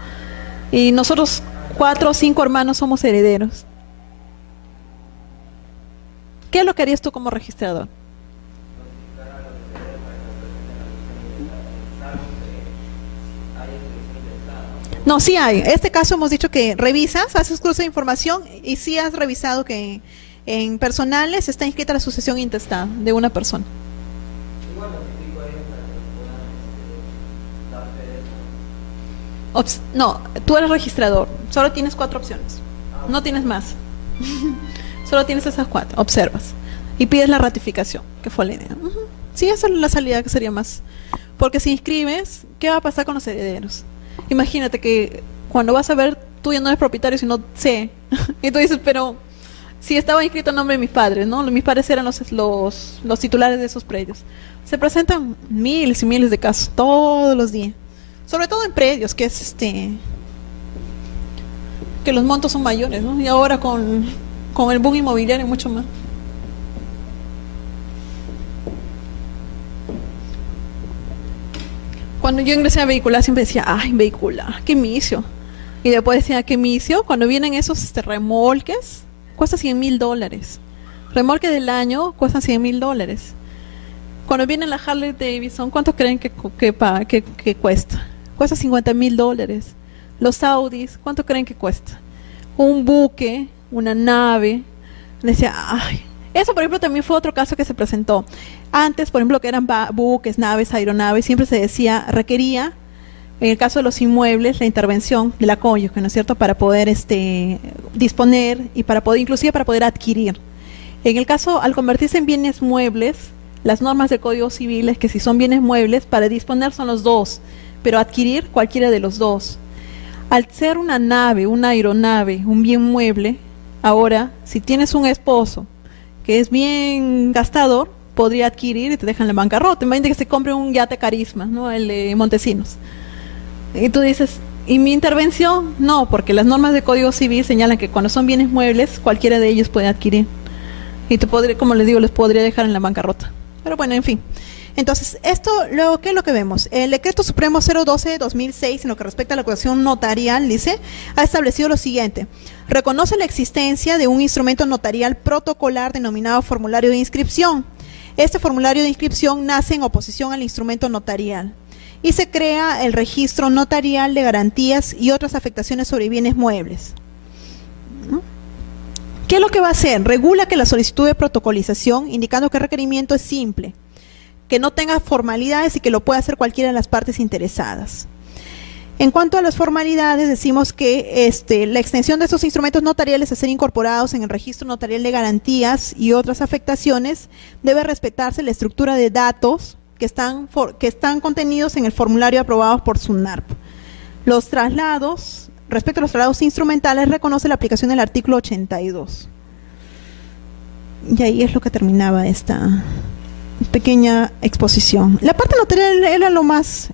y nosotros 4 o 5 hermanos somos herederos? ¿Qué es lo que harías tú como registrador? No, sí hay. Este caso hemos dicho que revisas, haces cruce de información y sí has revisado que en personales está inscrita la sucesión intestada de una persona. No, tú eres registrador, solo tienes 4 opciones, no tienes más. Solo tienes esas 4, observas y pides la ratificación, que fue la idea. Sí, esa es la salida que sería más. Porque si inscribes, ¿qué va a pasar con los herederos? Imagínate que cuando vas a ver, tú ya no eres propietario, sino C. Y tú dices, pero si estaba inscrito en nombre de mis padres, ¿no? Mis padres eran los titulares de esos predios. Se presentan miles y miles de casos todos los días. Sobre todo en predios, que es que los montos son mayores, ¿no? Y ahora con el boom inmobiliario mucho más. Cuando yo ingresé a vehicular siempre decía, ay, vehicular, qué micio. Y después decía, qué micio. Cuando vienen esos remolques, cuesta $100,000. Remolque del año cuesta $100,000. Cuando viene la Harley Davidson, ¿cuánto creen que cuesta? Cuesta $50,000. Los Audis, ¿cuánto creen que cuesta? Un buque, una nave. Decía, ay. Eso, por ejemplo, también fue otro caso que se presentó. Antes, por ejemplo, que eran buques, naves, aeronaves, siempre se decía, requería, en el caso de los inmuebles, la intervención de la cónyuge, ¿no es cierto?, para poder disponer y para poder, inclusive para poder adquirir. En el caso, al convertirse en bienes muebles, las normas del Código Civil es que si son bienes muebles, para disponer son los dos, pero adquirir cualquiera de los dos. Al ser una nave, una aeronave, un bien mueble, ahora, si tienes un esposo que es bien gastador, podría adquirir y te dejan en la bancarrota. Imagínate que se compre un yate Carisma, ¿no?, el de Montesinos. Y tú dices, ¿y mi intervención? No, porque las normas del Código Civil señalan que cuando son bienes muebles, cualquiera de ellos puede adquirir. Y te podría, como les digo, les podría dejar en la bancarrota. Pero bueno, en fin. Entonces, esto, luego, ¿qué es lo que vemos? El Decreto Supremo 012 de 2006, en lo que respecta a la acusación notarial, dice, ha establecido lo siguiente: reconoce la existencia de un instrumento notarial protocolar denominado formulario de inscripción. Este formulario de inscripción nace en oposición al instrumento notarial y se crea el registro notarial de garantías y otras afectaciones sobre bienes muebles. ¿Qué es lo que va a hacer? Regula que la solicitud de protocolización, indicando que el requerimiento es simple, que no tenga formalidades y que lo pueda hacer cualquiera de las partes interesadas. En cuanto a las formalidades, decimos que la extensión de estos instrumentos notariales a ser incorporados en el registro notarial de garantías y otras afectaciones debe respetarse la estructura de datos que están contenidos en el formulario aprobado por SUNARP. Los traslados, respecto a los traslados instrumentales, reconoce la aplicación del artículo 82. Y ahí es lo que terminaba esta pequeña exposición. La parte notarial era lo más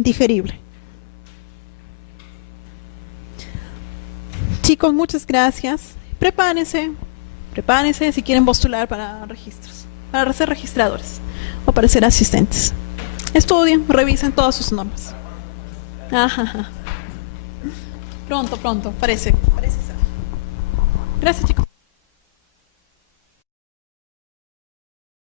digerible. Chicos, muchas gracias. Prepárense si quieren postular para registros, para ser registradores o para ser asistentes. Estudien, revisen todas sus normas. Ajá. Pronto, parece ser. Gracias, chicos.